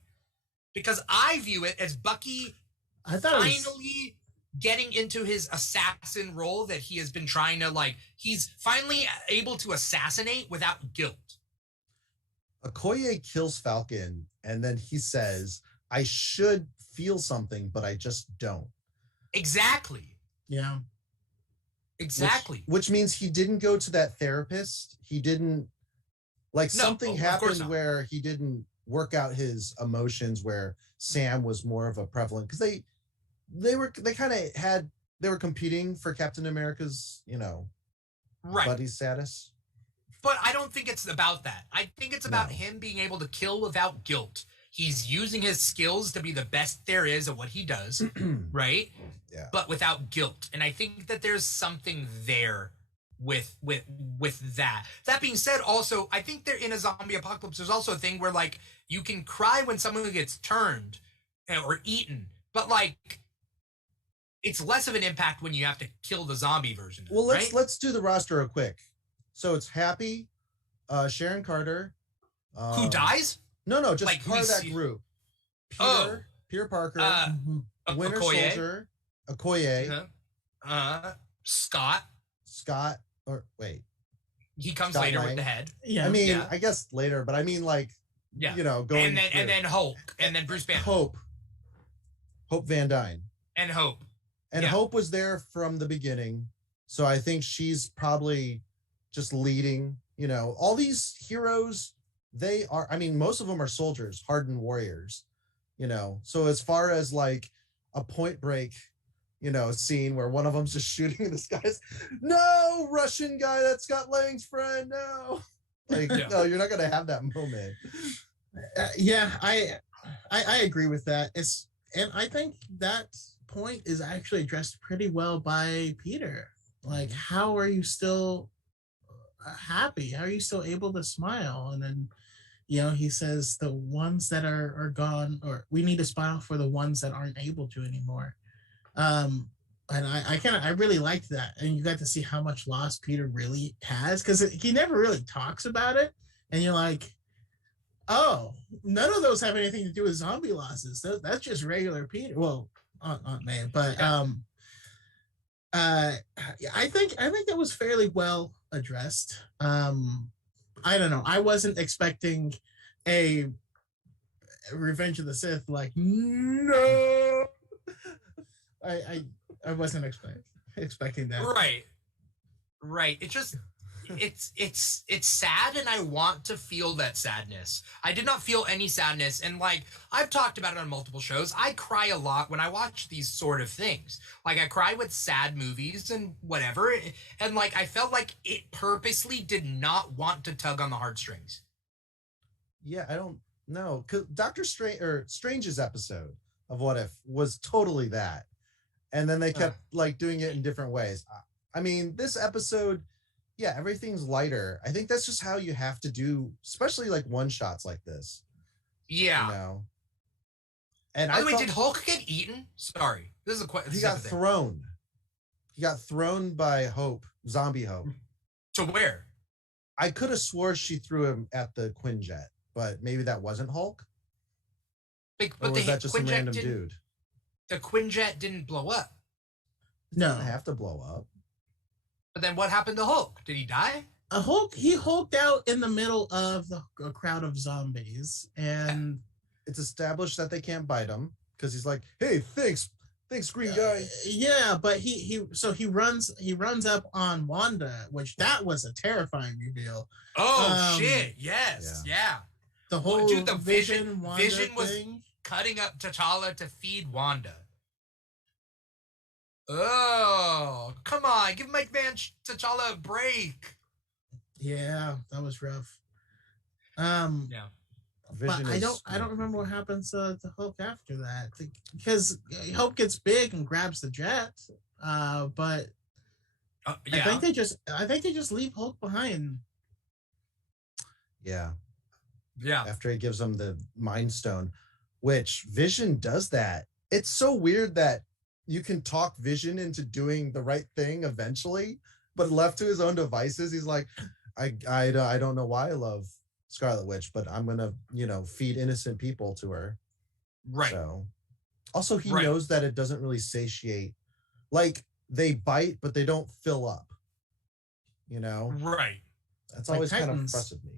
Because I view it as Bucky finally getting into his assassin role that he has been trying to he's finally able to assassinate without guilt. Okoye kills Falcon and then he says, I should feel something, but I just don't. Exactly. Yeah. Exactly. Which means he didn't go to that therapist. He didn't something happened where he didn't work out his emotions where Sam was more of a prevalent because they were competing for Captain America's, buddy status. But I don't think it's about that. I think it's about him being able to kill without guilt. He's using his skills to be the best there is at what he does, right? Yeah. But without guilt. And I think that there's something there with that. That being said, also, I think in a zombie apocalypse, there's also a thing where you can cry when someone gets turned or eaten, but it's less of an impact when you have to kill the zombie version. Well, let's do the roster real quick. So it's Happy, Sharon Carter. Who dies? No, just part of that group. Peter Parker, Winter Soldier, Okoye, Scott, or wait. He comes Scott later Lang. with the head. Yeah. I mean, I guess later, but I mean going and then Hulk, and then Bruce Banner. Hope Van Dyne. And Hope. And Hope was there from the beginning. So I think she's probably just leading, all these heroes, most of them are soldiers, hardened warriors, So as far as a Point Break, scene where one of them's just shooting this guy's, no, Russian guy, that's Scott Lang's friend, no. No, you're not going to have that moment. I agree with that. And I think that point is actually addressed pretty well by Peter. How are you still happy? How are you still able to smile? And then, he says the ones that are gone, or we need to smile for the ones that aren't able to anymore. And I really liked that. And you got to see how much loss Peter really has, because he never really talks about it. And you're like, oh, none of those have anything to do with zombie losses. That's just regular Peter. Well, Aunt May, but I think that was fairly well addressed. I don't know. I wasn't expecting a Revenge of the Sith. No, I wasn't expecting that. Right. It just. It's sad, and I want to feel that sadness. I did not feel any sadness, and I've talked about it on multiple shows. I cry a lot when I watch these sort of things. I cry with sad movies and whatever, and I felt like it purposely did not want to tug on the heartstrings. Yeah, I don't know, because Doctor Strange's episode of What If was totally that, and then they kept doing it in different ways. I mean, this episode. Yeah, everything's lighter. I think that's just how you have to do, especially one shots like this. Yeah. And by the way, did Hulk get eaten? Sorry, this is a question. He got thrown. He got thrown by Hope, zombie Hope. To where? I could have swore she threw him at the Quinjet, but maybe that wasn't Hulk. But or was that just some random dude? The Quinjet didn't blow up. No, it didn't have to blow up. But then what happened to Hulk? Did he die? He hulked out in the middle of a crowd of zombies, and it's established that they can't bite him because he's like, "Hey, thanks, Thanks, green guy. Yeah, but he runs up on Wanda, which that was a terrifying reveal. Oh shit! Yes, yeah. The whole dude, the Vision Wanda Vision was thing. cutting up T'Challa to feed Wanda. Oh, come on, give Mike Van T'Challa a break. Yeah, that was rough. Yeah. But I don't remember what happens to Hulk after that, because Hulk gets big and grabs the jet. But I think they just leave Hulk behind. Yeah. Yeah. After he gives him the Mind Stone, which Vision does that. It's so weird that you can talk Vision into doing the right thing eventually, but left to his own devices, he's like, I don't know why I love Scarlet Witch, but I'm gonna, feed innocent people to her. Right. So also he knows that it doesn't really satiate. Like they bite, but they don't fill up. Right. That's Like always kind of Titans. impressed me.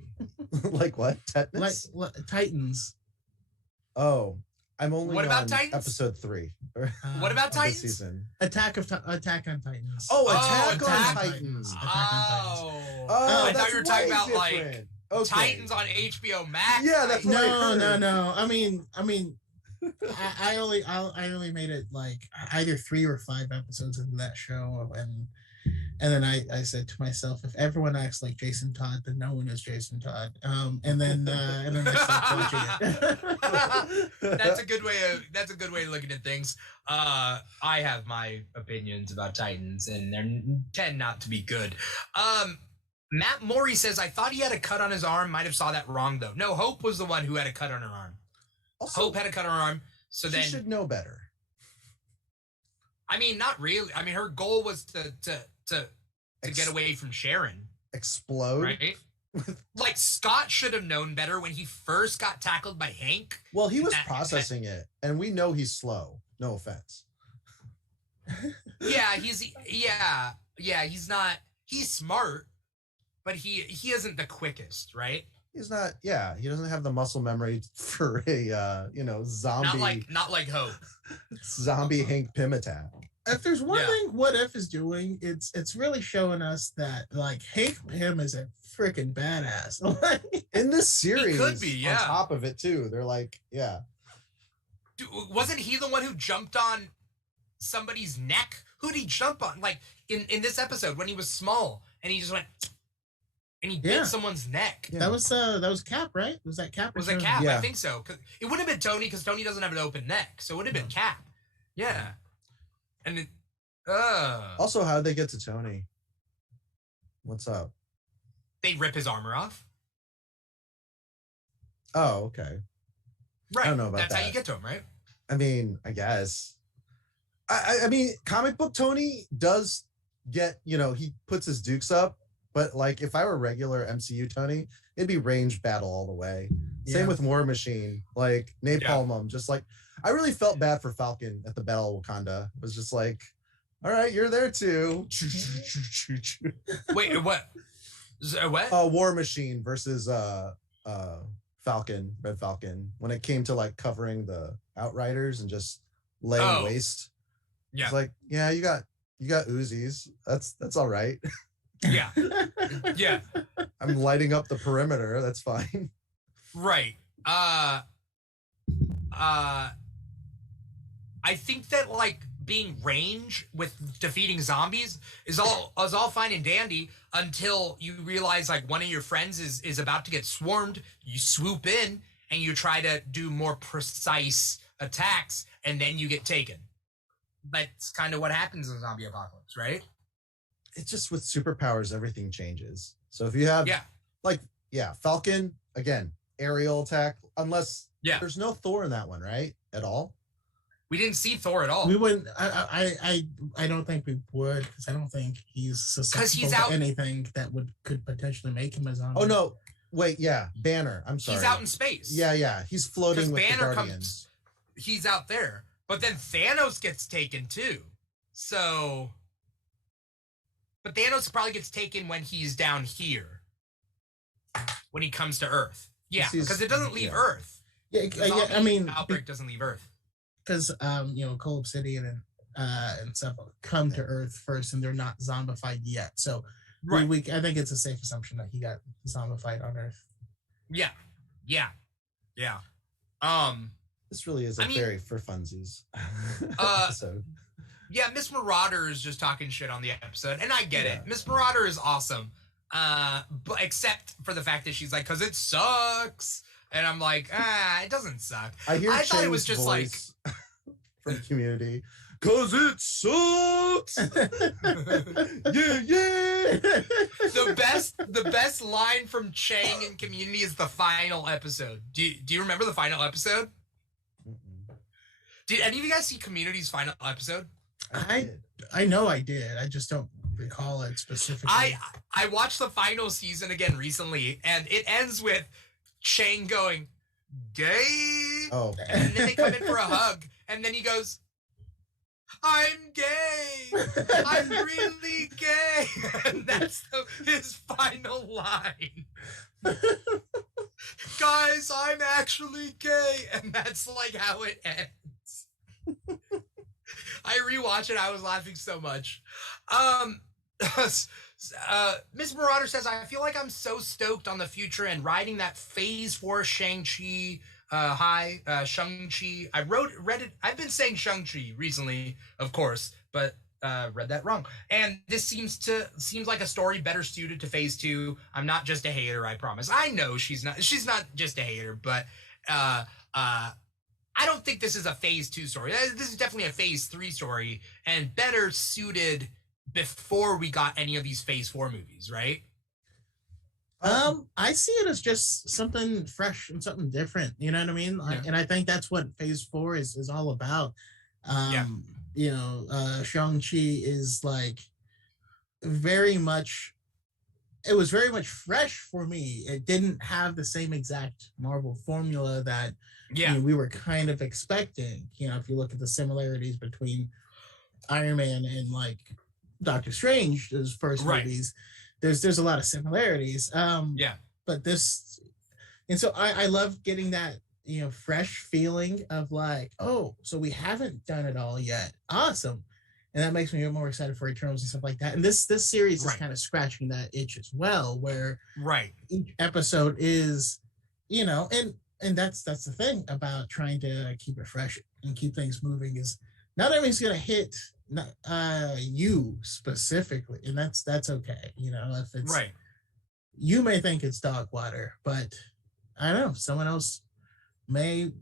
Like what? Tetanus? Like Titans. Oh, I'm only What about on Titans? episode 3. What about of this Titans? season. Attack on Titans. Oh, Oh, Attack on Titans. Attack on Titans. Oh, I thought that's you were talking way about like different. Okay. Titans on HBO Max. Yeah, that's what I heard. No. I mean, I only made it like either 3 or 5 episodes into that show, and then I said to myself, if everyone acts like Jason Todd, then no one is Jason Todd. And then I stopped watching it. That's a good way of looking at things. I have my opinions about Titans, and they tend not to be good. Matt Morey says, I thought he had a cut on his arm. Might have saw that wrong though. No, Hope was the one who had a cut on her arm. Also, Hope had a cut on her arm. So she then should know better. I mean, not really. I mean, her goal was to get away from Sharon. Explode. Right? Like Scott should have known better when he first got tackled by Hank. Well, he was processing it, and we know he's slow. No offense. He's not. He's smart, but he isn't the quickest, right? He's not. Yeah, he doesn't have the muscle memory for a zombie. Not like Hope. Zombie Hank Pym attack. If there's one thing What If is doing, it's really showing us that like Hank Pym is a freaking badass. In this series, He could be, yeah. On top of it too, they're like, yeah. Dude, wasn't he the one who jumped on somebody's neck? Who'd he jump on? Like in this episode when he was small and he just went and he bit someone's neck. Yeah. That was Cap, right? Was that Cap? Was it Cap? Yeah. I think so. It wouldn't have been Tony because Tony doesn't have an open neck, so it would have been Cap. Yeah. And it, also, how'd they get to Tony? What's up? They rip his armor off. Oh, okay. Right. I don't know about That's that. how you get to him, right? I mean, I guess. I mean, comic book Tony does get, he puts his dukes up, but like if I were regular MCU Tony, it'd be range battle all the way. Same with War Machine, like napalm him. Just like I really felt bad for Falcon at the Battle of Wakanda. It was just like, all right, you're there too. Wait, what? What? War Machine versus Falcon, Red Falcon. When it came to like covering the Outriders and just laying waste. Yeah. It's like, yeah, you got Uzis. That's all right. Yeah. Yeah. I'm lighting up the perimeter. That's fine. Right. I think that like being range with defeating zombies is all fine and dandy until you realize like one of your friends is about to get swarmed. You swoop in and you try to do more precise attacks, and then you get taken. That's kind of what happens in zombie apocalypse, right? It's just with superpowers, everything changes. So if you have Falcon, again, aerial attack, unless there's no Thor in that one, right? At all? We didn't see Thor at all. We wouldn't. I don't think we would, because I don't think he's susceptible to anything that could potentially make him a zombie. Oh no! Wait, yeah, Banner. I'm sorry. He's out in space. Yeah. He's floating with Banner the Guardians. He's out there, but then Thanos gets taken too. So, but Thanos probably gets taken when he's down here, when he comes to Earth. Yeah, because it doesn't leave Earth. Yeah, I mean, Outbreak doesn't leave Earth. because Cold Obsidian and stuff come to Earth first, and they're not zombified yet. So Right. I think it's a safe assumption that he got zombified on Earth. Yeah. This really is a very for funsies episode. Yeah, Miss Marauder is just talking shit on the episode, and I get it. Miss Marauder is awesome, but except for the fact that she's like, "'Cause it sucks," and I'm like, it doesn't suck. I thought it was just like from Community. 'Cause it sucks. yeah. The best line from Chang in Community is the final episode. Do you remember the final episode? Did any of you guys see Community's final episode? I know I did. I just don't recall it specifically. I watched the final season again recently, and it ends with Chang going, "Gay." Oh. And then they come in for a hug, and then he goes, "I'm gay. I'm really gay." And that's his final line. "Guys, I'm actually gay." And that's like how it ends. I rewatched it. I was laughing so much. Miss Marauder says, "I feel like I'm so stoked on the future and riding that Phase 4 Shang-Chi high, Shang-Chi." Read it. I've been saying Shang-Chi recently, of course, but read that wrong. And this seems like a story better suited to Phase 2. I'm not just a hater, I promise. I know she's not just a hater, but I don't think this is a Phase 2 story. This is definitely a Phase 3 story, and better suited before we got any of these Phase 4 movies, right? I see it as just something fresh and something different. You know what I mean? And I think that's what Phase 4 is all about. Shang-Chi is like very much. It was very much fresh for me. It didn't have the same exact Marvel formula that we were kind of expecting. If you look at the similarities between Iron Man and like Doctor Strange, those first movies, there's a lot of similarities. But this, and so I love getting that fresh feeling of like, oh, so we haven't done it all yet. Awesome. And that makes me more excited for Eternals and stuff like that. And this series is kind of scratching that itch as well, where each episode is, and that's the thing about trying to keep it fresh and keep things moving, is not everything's gonna hit you specifically, and that's okay. If it's you may think it's dog water, but I don't know, someone else may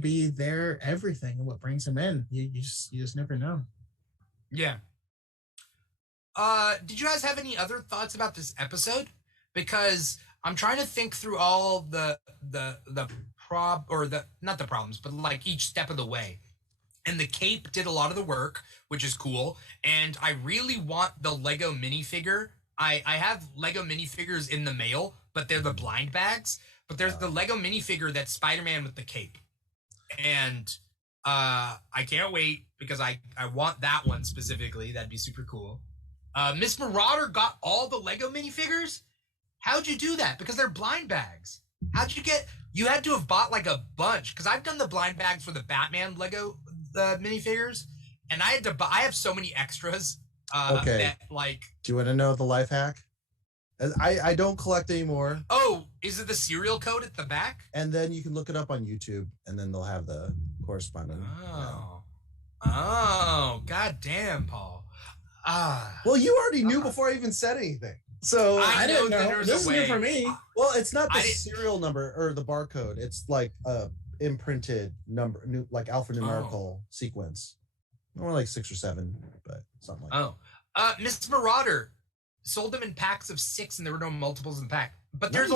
be their everything and what brings them in. You just never know. Yeah. Did you guys have any other thoughts about this episode? Because I'm trying to think through all not the problems, but like each step of the way. And the cape did a lot of the work, which is cool. And I really want the Lego minifigure. I have Lego minifigures in the mail, but they're the blind bags. But there's the Lego minifigure that's Spider-Man with the cape. And I can't wait because I want that one specifically. That'd be super cool. Miss Marauder got all the Lego minifigures? How'd you do that? Because they're blind bags. You had to have bought like a bunch, because I've done the blind bags for the Batman Lego minifigures, and I have so many extras. Okay. That, do you want to know the life hack? I don't collect anymore. Oh, is it the serial code at the back? And then you can look it up on YouTube, and then they'll have the corresponding. Oh, god damn, Paul. Well, you already knew before I even said anything. So I didn't know. This is new for me. Well, it's not the serial number or the barcode. It's like a imprinted number, like alphanumerical sequence. More like 6 or 7, but something like that. Miss Marauder sold them in packs of 6, and there were no multiples in the pack. But there's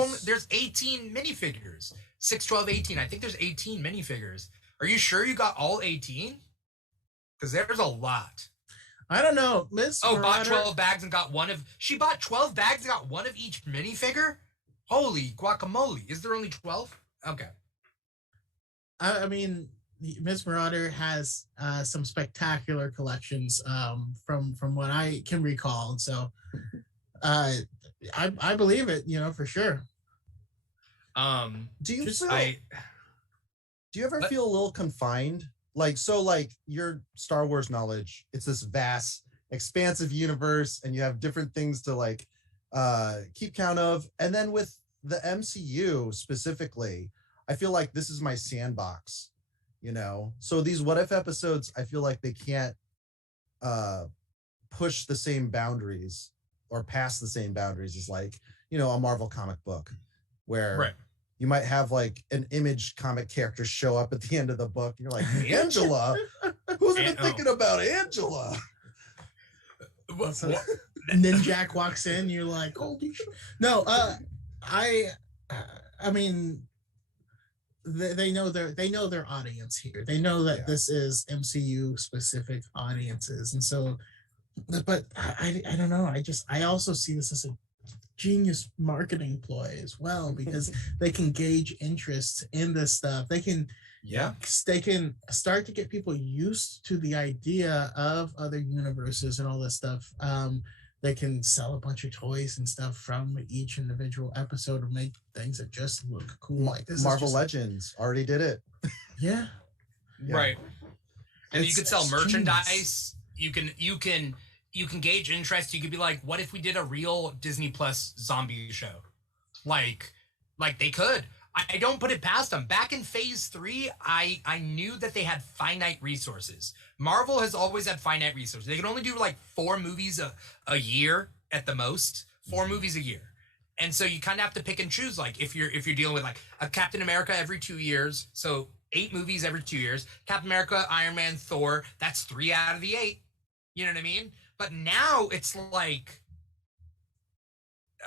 18 minifigures. 6, 12, 18. I think there's 18 minifigures. Are you sure you got all 18? Because there's a lot. I don't know. Miss Marauder bought 12 bags and got one of... She bought 12 bags and got one of each minifigure? Holy guacamole. Is there only 12? Okay. I mean, Miss Marauder has some spectacular collections from what I can recall. And so I believe it, for sure. Do you ever feel a little confined? like your Star Wars knowledge, it's this vast, expansive universe, and you have different things to like keep count of. And then with the MCU specifically, I feel like this is my sandbox, you know. So these what if episodes, I feel like they can't push the same boundaries or pass the same boundaries as like, you know, a Marvel comic book where you might have like an Image comic character show up at the end of the book. And you're like, Angela? Who's even thinking about Angela? Ninjak walks in, you're like, holy shit. No, I mean, they know their audience here. They know that this is MCU specific audiences, and so, but I don't know. I also see this as a genius marketing ploy as well, because they can gauge interest in this stuff. They can start to get people used to the idea of other universes and all this stuff. They can sell a bunch of toys and stuff from each individual episode or make things that just look cool. Like this Marvel Legends already did it. Yeah. Right. And you could sell merchandise. You can gauge interest. You could be like, what if we did a real Disney Plus zombie show? Like they could. I don't put it past them. Back in phase 3, I knew that they had finite resources. Marvel has always had finite resources. They can only do like 4 movies a year at the most. 4 movies a year. And so you kind of have to pick and choose. Like if you're dealing with like a Captain America every 2 years, so 8 movies every 2 years. Captain America, Iron Man, Thor, that's 3 out of the 8. You know what I mean? But now it's like,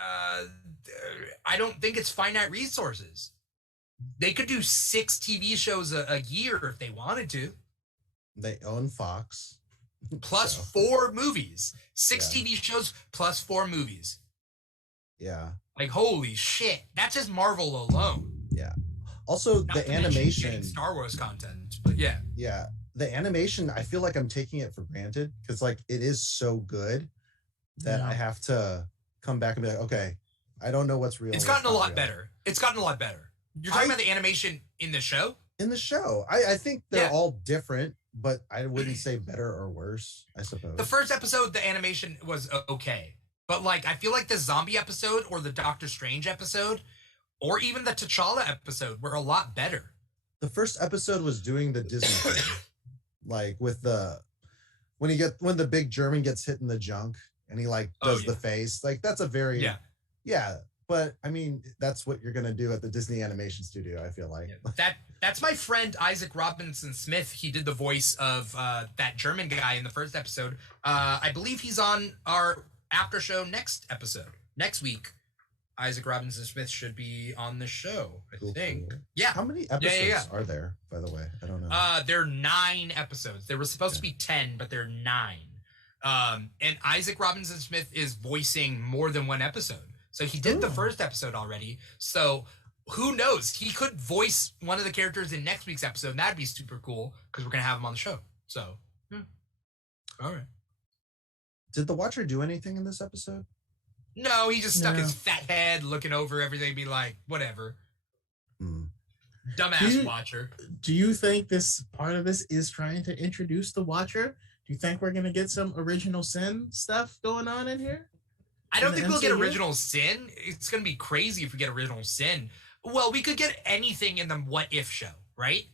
I don't think it's finite resources. They could do 6 TV shows a year if they wanted to. They own Fox. Plus 4 movies. 6 TV shows plus 4 movies. Yeah. Like, holy shit. That's just Marvel alone. Yeah. Also, Not the to mention animation. Star Wars content. But yeah. Yeah. The animation, I feel like I'm taking it for granted because, like, it is so good that I have to come back and be like, okay, I don't know what's real. It's gotten a lot better. It's gotten a lot better. You're talking about the animation in the show? In the show. I think they're all different, but I wouldn't say better or worse, I suppose. The first episode, the animation was okay. But, like, I feel like the zombie episode or the Doctor Strange episode or even the T'Challa episode were a lot better. The first episode was doing the Disney thing. Like, with when the big German gets hit in the junk and he, like, does the face. Like, that's a very... Yeah. But I mean, that's what you're gonna do at the Disney Animation Studio, I feel like. That's my friend Isaac Robinson Smith. He did the voice of that German guy in the first episode. I believe he's on our after show next week. Isaac Robinson Smith should be on the show, I think. Cool. Yeah. How many episodes are there, by the way? I don't know. There are 9 episodes. There were supposed to be 10, but there are 9. And Isaac Robinson Smith is voicing more than one episode. So he did the first episode already. So who knows? He could voice one of the characters in next week's episode, and that'd be super cool because we're going to have him on the show. So, all right. Did the Watcher do anything in this episode? No, he just stuck his fat head looking over everything, be like, whatever. Dumbass Watcher. Do you think this part of this is trying to introduce the Watcher? Do you think we're going to get some original sin stuff going on in here? I don't think we'll get Original Sin. It's going to be crazy if we get Original Sin. Well, we could get anything in the What If show, right?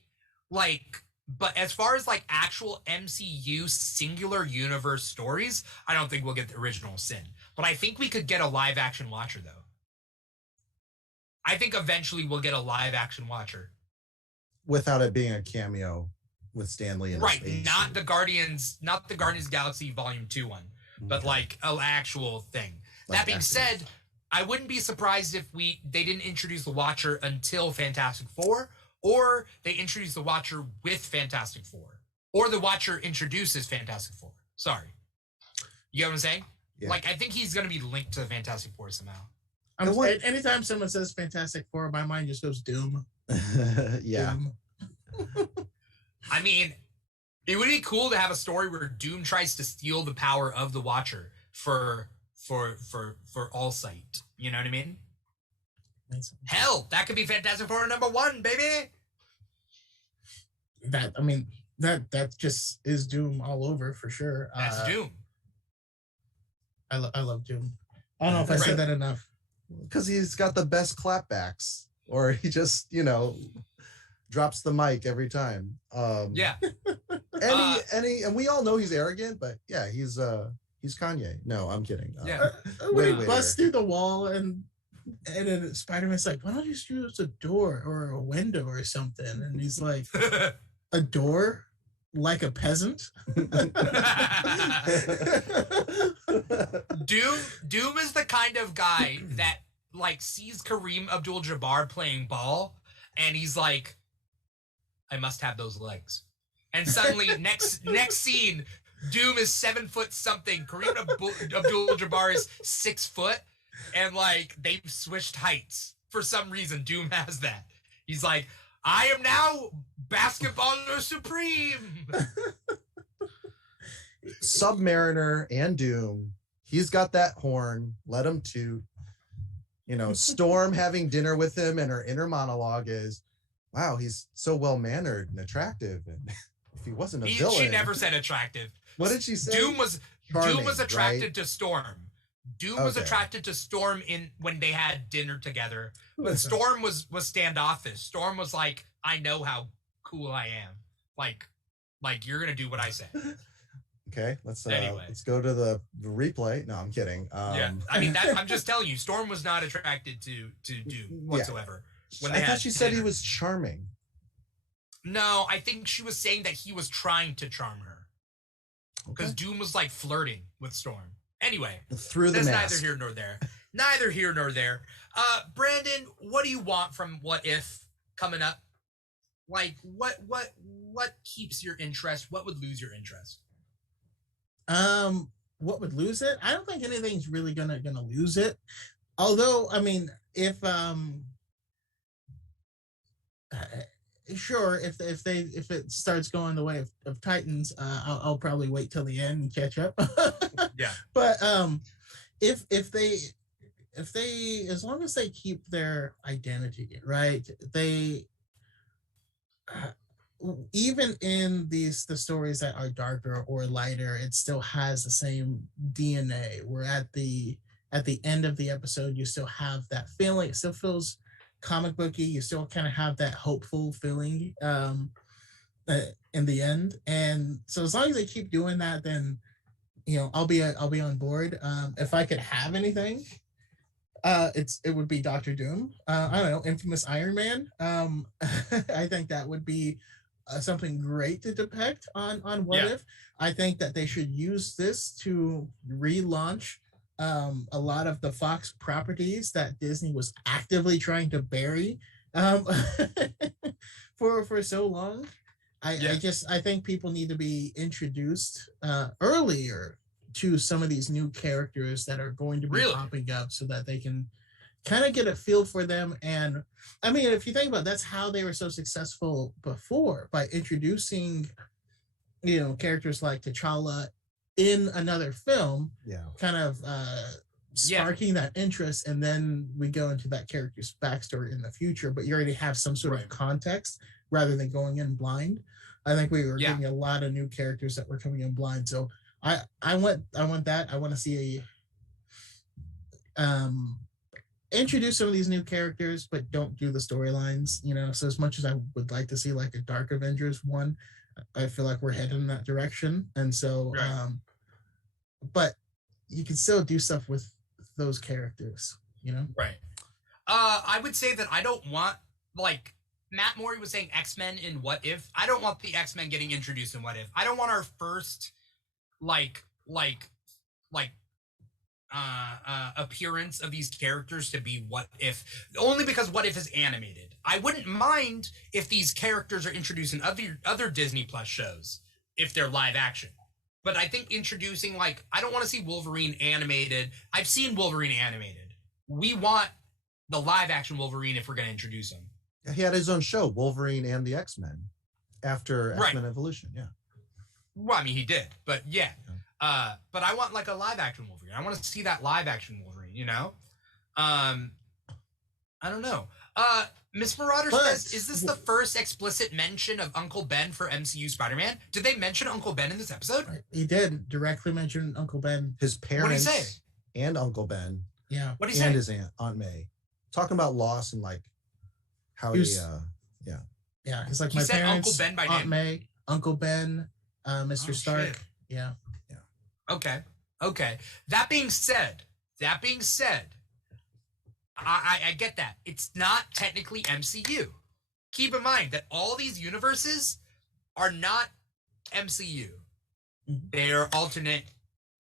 Like, but as far as like actual MCU singular universe stories, I don't think we'll get the Original Sin. But I think we could get a live action Watcher, though. I think eventually we'll get a live action Watcher. Without it being a cameo with Stan Lee in space. Not the Guardians Galaxy Volume 2 one, but like an actual thing. That being said, I wouldn't be surprised if they didn't introduce the Watcher until Fantastic Four, or they introduce the Watcher with Fantastic Four, or the Watcher introduces Fantastic Four. Sorry. You get what I'm saying? Yeah. Like, I think he's going to be linked to the Fantastic Four somehow. Anytime someone says Fantastic Four, my mind just goes Doom. Yeah. Doom. I mean, it would be cool to have a story where Doom tries to steal the power of the Watcher for all sight. You know what I mean? Hell, that could be Fantastic Four #1, baby. that just is Doom all over for sure. That's Doom. I love Doom. I don't know if I said that enough. Because he's got the best clapbacks, or he just, drops the mic every time. Yeah. And we all know he's arrogant, but yeah, he's Kanye. No, I'm kidding. Yeah. When he busts through the wall and then Spider-Man's like, why don't you just use a door or a window or something? And he's like, a door? Like a peasant? Doom is the kind of guy that like sees Kareem Abdul-Jabbar playing ball and he's like, I must have those legs. And suddenly next scene, Doom is 7 foot something. Kareem Abdul-Jabbar is 6 foot, and like they've switched heights for some reason. Doom has that. He's like, I am now basketballer supreme. Submariner and Doom. He's got that horn. Let him toot. Storm having dinner with him, and her inner monologue is, wow, he's so well-mannered and attractive. And if he wasn't a villain. She never said attractive. What did she say? Doom was attracted right? to Storm. Doom was attracted to Storm when they had dinner together. But Storm was standoffish. Storm was like, I know how cool I am. Like you're gonna do what I say. Okay, let's Anyways. go to the replay. No, I'm kidding. Yeah, I mean I'm just telling you, Storm was not attracted to Doom whatsoever. When I thought she said he was charming. No, I think she was saying that he was trying to charm her. Because Doom was like flirting with Storm. Anyway, through the mask. Neither here nor there. Neither here nor there. Brandon, what do you want from What If coming up? Like, what keeps your interest? What would lose your interest? What would lose it? I don't think anything's really gonna lose it. Although, I mean, if sure, if it starts going the way of Titans, I'll probably wait till the end and catch up. Yeah. But if they as long as they keep their identity, right? They even in the stories that are darker or lighter, it still has the same DNA. We're at the end of the episode, you still have that feeling. It still feels comic booky. You still kind of have that hopeful feeling in the end. And so as long as they keep doing that, then I'll be on board. If I could have anything, it would be Doctor Doom. I don't know, infamous Iron Man. I think that would be something great to depict on What If. I think that they should use this to relaunch a lot of the Fox properties that Disney was actively trying to bury for so long. I think people need to be introduced earlier to some of these new characters that are going to be popping up, so that they can kind of get a feel for them. And I mean, if you think about it, that's how they were so successful before, by introducing characters like T'Challa in another film, kind of sparking that interest, and then we go into that character's backstory in the future, but you already have some sort of context rather than going in blind. I think we were getting a lot of new characters that were coming in blind. So I want that. I want to see introduce some of these new characters, but don't do the storylines, so as much as I would like to see like a Dark Avengers one, I feel like we're heading in that direction. And so but you can still do stuff with those characters, Right. I would say that I don't want, like Matt Morey was saying, X-Men in What If. I don't want the X-Men getting introduced in What If. I don't want our first appearance of these characters to be What If, only because What If is animated. I wouldn't mind if these characters are introduced in other Disney Plus shows if they're live action. But I think introducing, I don't want to see Wolverine animated. I've seen Wolverine animated. We want the live action Wolverine if we're going to introduce him. He had his own show, Wolverine and the X-Men, after X-Men Evolution. Yeah. Well, I mean, he did, but yeah. But I want a live action Wolverine. I want to see that live action Wolverine, I don't know. Miss Marauder But- says, is this the first explicit mention of Uncle Ben for MCU Spider-Man? Did they mention Uncle Ben in this episode? He did directly mention Uncle Ben. His parents What'd he say? and Uncle Ben Yeah. What did he and say? his Aunt May. Talking about loss and like how He he was- Yeah, he's like He my said parents, Uncle Ben by Aunt name. May, Uncle Ben, Mr. Oh, Stark. shit. Yeah. Okay. That being said, I get that. It's not technically MCU. Keep in mind that all these universes are not MCU. They're alternate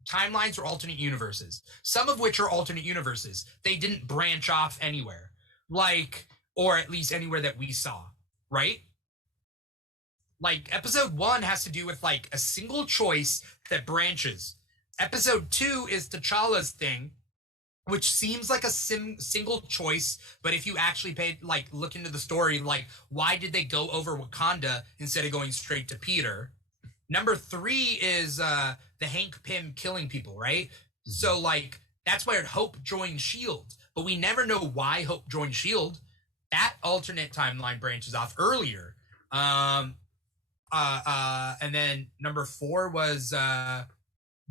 timelines or alternate universes. Some of which are alternate universes. They didn't branch off anywhere. Like, or at least anywhere that we saw, right? Like, episode 1 has to do with, like, a single choice that branches. Episode 2 is T'Challa's thing, which seems like a single choice, but if you actually look into the story, like, why did they go over Wakanda instead of going straight to Peter? Number 3 is the Hank Pym killing people, right? So, like, that's where Hope joined S.H.I.E.L.D., but we never know why Hope joined S.H.I.E.L.D. That alternate timeline branches off earlier. And then number 4 was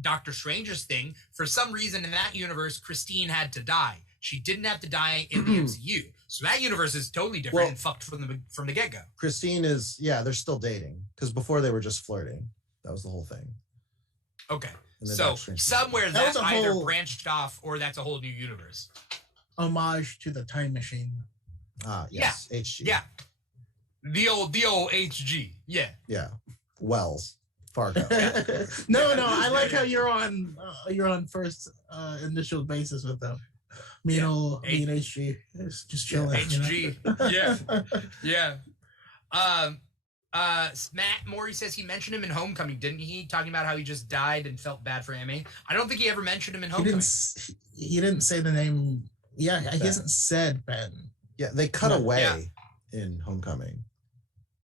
Doctor Strange's thing. For some reason in that universe, Christine had to die. She didn't have to die in the MCU. So that universe is totally different and fucked from the get-go. Christine is, they're still dating because before they were just flirting. That was the whole thing. Okay. And then So Doctor Strange- somewhere That was that a either whole- branched off or that's a whole new universe. Homage to the time machine. Yes, HG. Yeah. The old HG. Yeah. Yeah. Wells. Fargo. No, I like how you're on first initial basis with them. Me and HG is just chilling. HG. Yeah. Matt Morey says he mentioned him in Homecoming, didn't he? Talking about how he just died and felt bad for MA. I don't think he ever mentioned him in Homecoming. He didn't say the name. Yeah, he hasn't said Ben. Yeah, they cut away in Homecoming.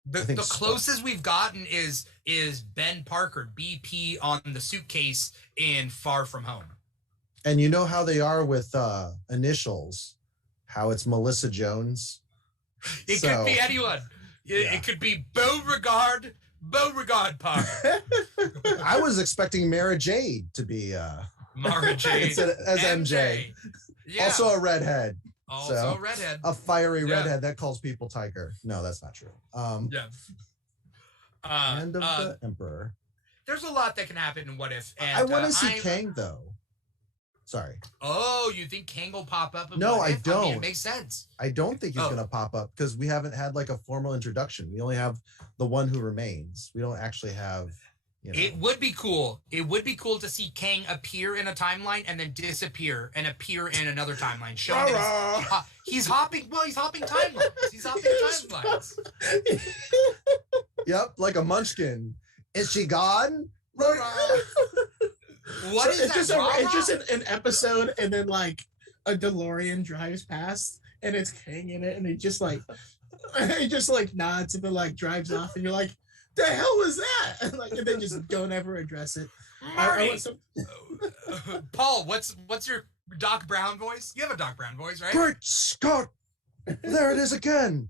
The closest we've gotten is Ben Parker, BP, on the suitcase in Far From Home. And you know how they are with initials, how it's Melissa Jones. It could be anyone. It could be Beauregard Parker. I was expecting Mara Jade to be Mara Jade as MJ. Yeah. Also a redhead. Also a redhead. A fiery redhead that calls people Tiger. No, that's not true. Hand of the Emperor. There's a lot that can happen in What If. And, I want to see Kang though. Sorry. Oh, you think Kang will pop up? In No, What I If? don't. I mean, it makes sense. I don't think he's going to pop up because we haven't had like a formal introduction. We only have the one who remains. We don't actually have. It would be cool. It would be cool to see Kang appear in a timeline and then disappear and appear in another timeline. Showing that he's hopping. Well, he's hopping timelines. He's hopping timelines. Yep, like a munchkin. Is she gone? What is it's that? It's just an episode, and then like a DeLorean drives past, and it's Kang in it, and he just like nods and then like drives off, and you're like, the hell was that? And then just don't ever address it. Marty! Paul, what's your Doc Brown voice? You have a Doc Brown voice, right? Great Scott! There it is again.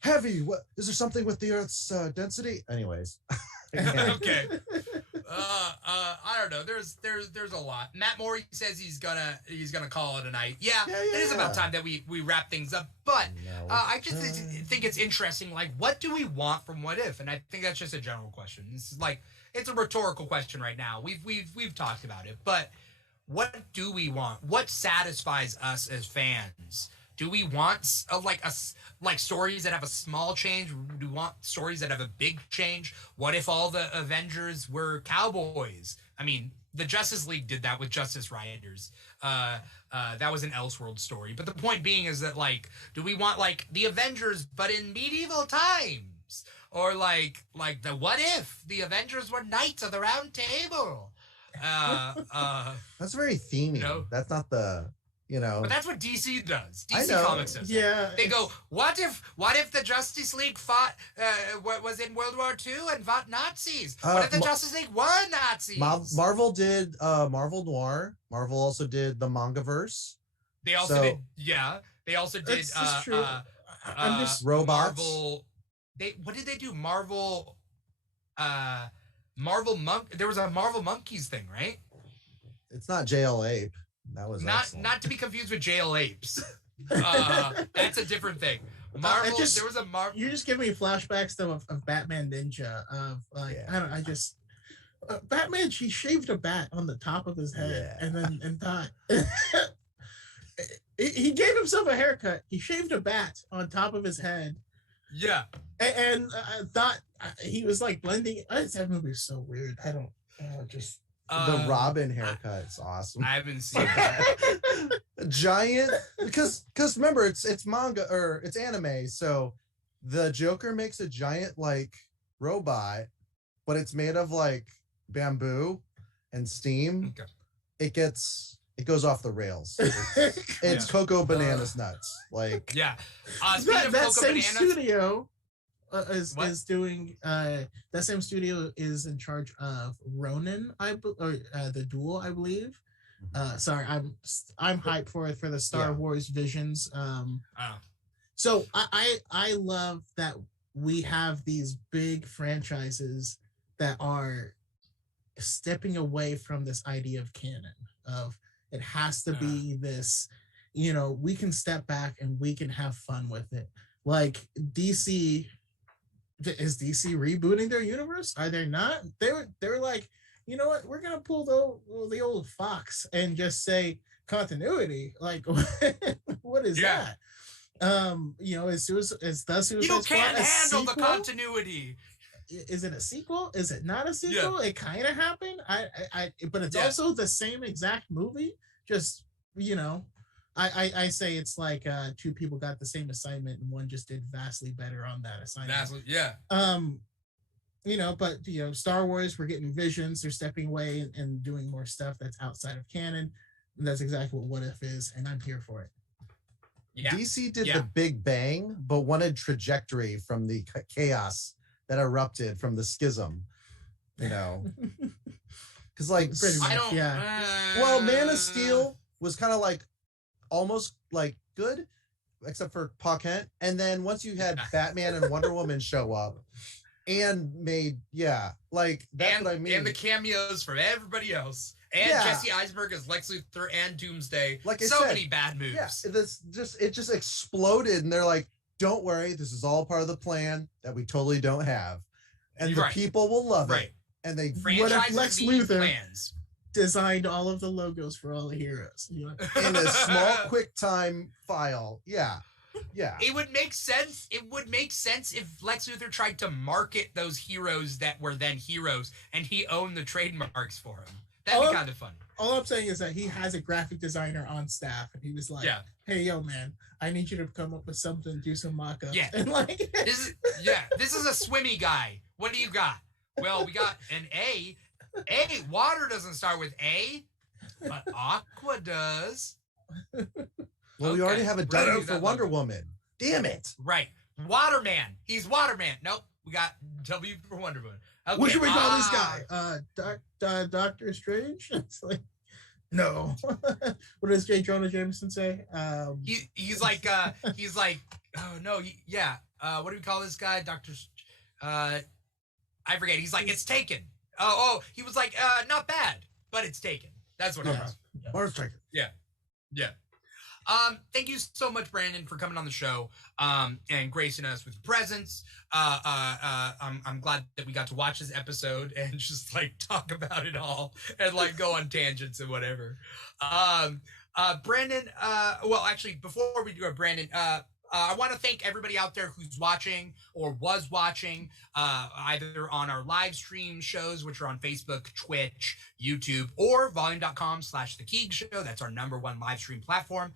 Heavy. What is there something with the Earth's density? Anyways. Okay. I don't know. There's a lot. Matt Morey says he's gonna call it a night. Yeah, it is about time that we wrap things up. But I just think it's interesting. Like, what do we want from What If? And I think that's just a general question. It's like it's a rhetorical question right now. We've talked about it, but what do we want? What satisfies us as fans? Do we want stories that have a small change? Do we want stories that have a big change? What if all the Avengers were cowboys? I mean, the Justice League did that with Justice Rioters. That was an Elseworld story. But the point being is that, like, do we want, like, the Avengers but in medieval times? Or, like the What If the Avengers were Knights of the Round Table? That's very themey. That's not the... But that's what DC does. I DC know. Comics does. Yeah. They go, what if the Justice League fought, was in World War II and fought Nazis? What if the Justice League were Nazis? Marvel did Marvel Noir. Marvel also did the Mangaverse. They also They also did true. I'm just robots. Marvel. What did they do? Marvel Monk. There was a Marvel Monkeys thing, right? It's not JL Ape. That was not to be confused with JL Apes. That's a different thing. Marvel. There was a Marvel. You just give me flashbacks though of Batman Ninja. Of like I just Batman. He shaved a bat on the top of his head and thought he gave himself a haircut. He shaved a bat on top of his head. Yeah, and thought he was like blending. That movie is so weird. I don't just. The Robin haircut's awesome. I haven't seen that. Giant, because remember it's manga or it's anime, so the Joker makes a giant like robot, but it's made of like bamboo and steam. Okay. It goes off the rails. It's Cocoa Bananas nuts. Like that same studio is doing that same studio is in charge of Ronin, the Duel, I believe. Sorry, I'm hyped for the Star Wars Visions. So I love that we have these big franchises that are stepping away from this idea of canon of it has to be this, we can step back and we can have fun with it. Like DC. Is DC rebooting their universe? Are they not? They're like, you know what? We're gonna pull the old Fox and just say continuity. Like, what is that? Is the Suicide You Squad can't a handle the sequel? Continuity. Is it a sequel? Is it not a sequel? It kind of happened. But it's also the same exact movie. Just I say it's like two people got the same assignment and one just did vastly better on that assignment. But Star Wars, we're getting Visions. They're stepping away and doing more stuff that's outside of canon. And that's exactly what If is, and I'm here for it. Yeah. DC did the Big Bang, but wanted trajectory from the chaos that erupted from the schism. Because like well, Man of Steel was kind of like almost like good, except for Pa Kent. And then once you had Batman and Wonder Woman show up and made, that's what I mean. And the cameos from everybody else. And Jesse Eisenberg as Lex Luthor and Doomsday. Like I so said, many bad moves. Yeah, it just exploded. And they're like, don't worry, this is all part of the plan that we totally don't have. And the people will love it. And they what if Lex Luthor designed all of the logos for all the heroes in a small QuickTime file? Yeah. It would make sense. It would make sense if Lex Luthor tried to market those heroes that were then heroes, and he owned the trademarks for them. That'd be kind of fun. All I'm saying is that he has a graphic designer on staff, and he was like, "Hey, yo, man, I need you to come up with something, do some mock-ups." Yeah, and this is a swimmy guy. What do you got? Well, we got an A. Water doesn't start with A, but Aqua does. Well, we already have a W for Wonder Woman. Damn it. Right. Waterman. He's Waterman. Nope. We got W for Wonder Woman. Okay. What should we call this guy? Doctor Strange? It's like, no. What does J. Jonah Jameson say? He's like, oh no, what do we call this guy? I forget. He's like, it's taken. Oh, he was like, not bad, but it's taken. That's what it is. Or it's taken. Yeah. Thank you so much, Brandon, for coming on the show and gracing us with your presence. I'm glad that we got to watch this episode and just like talk about it all and like go on tangents and whatever. Brandon, well, actually, before we do it, Brandon, I want to thank everybody out there who's watching or was watching either on our live stream shows, which are on Facebook, Twitch, YouTube, or volume.com/The Keeg Show. That's our #1 live stream platform.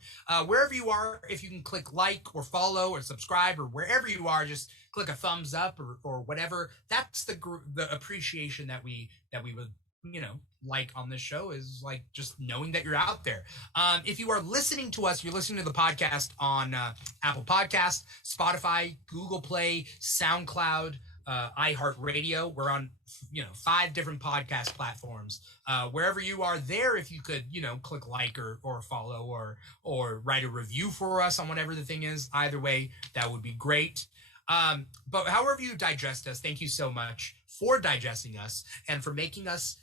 Wherever you are, if you can click like or follow or subscribe or wherever you are, just click a thumbs up or whatever. That's the appreciation that we would, like on this show is like just knowing that you're out there. If you are listening to us, you're listening to the podcast on Apple Podcasts, Spotify, Google Play, SoundCloud, iHeartRadio. We're on 5 different podcast platforms. Wherever you are there, if you could click like or follow or write a review for us on whatever the thing is, either way, that would be great. But however you digest us, thank you so much for digesting us and for making us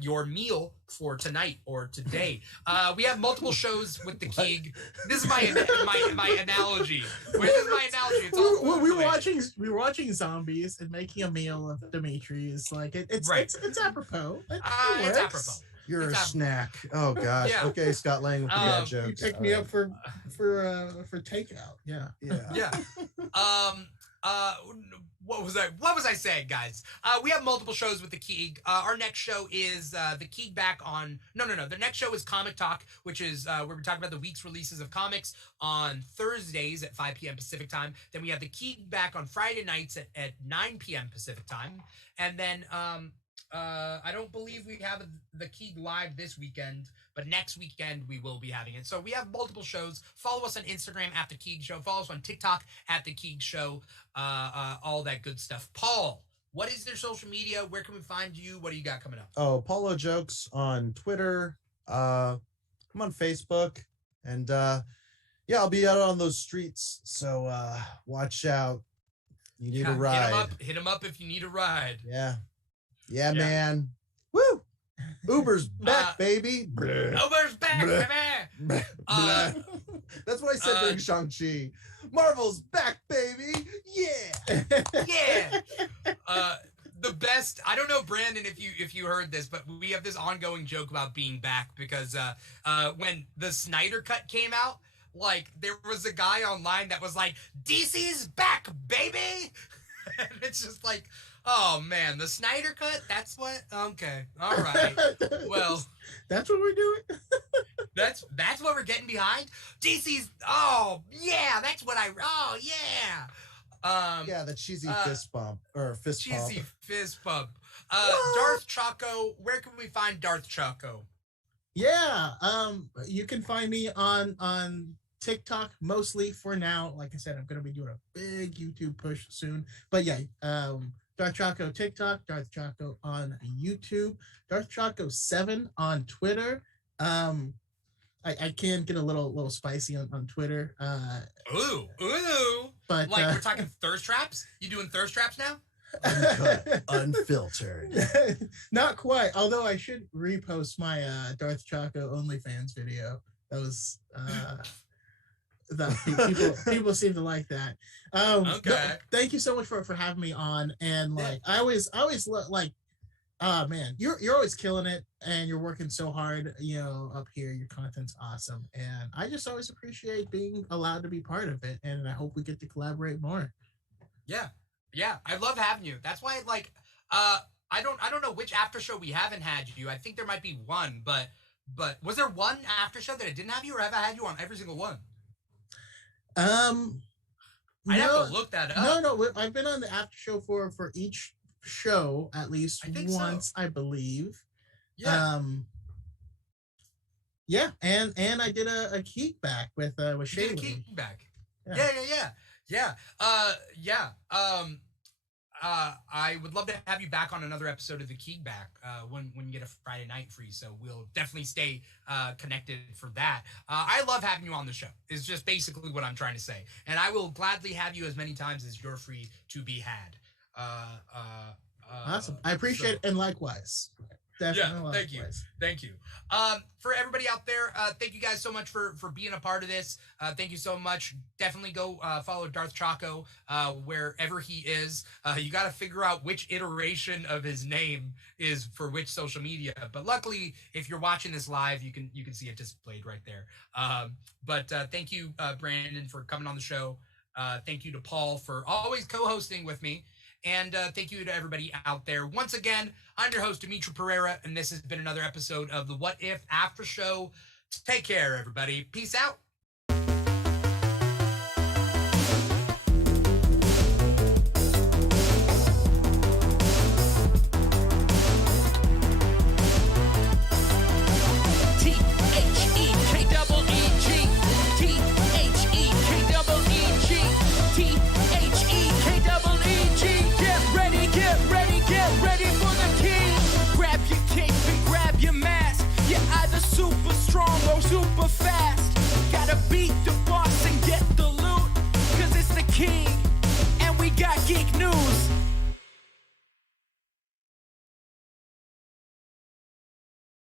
your meal for tonight or today. We have multiple shows with the Keeg. This is my analogy. This is my analogy. It's all we were watching zombies and making a meal of Dimitri's. Like it's apropos. It's apropos. You're a snack. Oh gosh. Yeah. Okay, Scott Lang with the dad You jokes. picked me up for takeout. Yeah. Yeah. What was I saying, guys? We have multiple shows with the Keeg. Our next show is the Keeg back on. No. The next show is Comic Talk, which is where we talk about the week's releases of comics on Thursdays at 5 p.m. Pacific time. Then we have the Keeg back on Friday nights at 9 p.m. Pacific time. And then I don't believe we have the Keeg live this weekend, but next weekend we will be having it. So we have multiple shows. Follow us on Instagram at The Keeg Show. Follow us on TikTok at The Keeg Show. All that good stuff. Paul, what is their social media? Where can we find you? What do you got coming up? Oh, Paulo Jokes on Twitter. I'm on Facebook. And I'll be out on those streets. So watch out. You need a ride. Hit him up if you need a ride. Yeah, man. Woo! Uber's back, baby. Uber's back, baby. That's what I said during Shang-Chi. Marvel's back, baby. Yeah. Yeah. The best. I don't know, Brandon, if you heard this, but we have this ongoing joke about being back because when the Snyder Cut came out, like there was a guy online that was like, DC's back, baby. And it's just like, oh man, the Snyder Cut? That's what? Okay. All right. Well, that's what we're doing. that's what we're getting behind. DC's that's what the cheesy fist bump or fist pump. Cheesy fist bump. Darth Chaco, where can we find Darth Chaco? Yeah, you can find me on TikTok mostly for now. Like I said, I'm gonna be doing a big YouTube push soon. But yeah, Darth Chaco TikTok, Darth Chaco on YouTube, Darth Chaco 7 on Twitter. I can get a little spicy on Twitter. Ooh. But like we're talking thirst traps? You doing thirst traps now? Uncut, unfiltered. Not quite. Although I should repost my Darth Chaco OnlyFans video. That was that people seem to like that. Okay. Thank you so much for having me on. And like I always like, man, you're always killing it and you're working so hard, up here. Your content's awesome. And I just always appreciate being allowed to be part of it. And I hope we get to collaborate more. Yeah, I love having you. That's why, like, I don't know which after show we haven't had you. I think there might be one, but was there one after show that I didn't have you, or have I had you on every single one? I'd have to look that up. No, I've been on the after show for each show at least once, I believe. Yeah. Yeah, and I did a keek back with Shaylee. Keek back. Yeah. I would love to have you back on another episode of the Keeg Back when you get a Friday night free. So we'll definitely stay connected for that. I love having you on the show. Is just basically what I'm trying to say. And I will gladly have you as many times as you're free to be had. Awesome. I appreciate it, and likewise. Definitely. Thank you. For everybody out there, thank you guys so much for being a part of this. Thank you so much. Definitely go follow Darth Chaco wherever he is. You got to figure out which iteration of his name is for which social media. But luckily, if you're watching this live, you can see it displayed right there. But thank you, Brandon, for coming on the show. Thank you to Paul for always co-hosting with me. And thank you to everybody out there. Once again, I'm your host, Dimitri Pereira, and this has been another episode of the What If After Show. Take care, everybody. Peace out.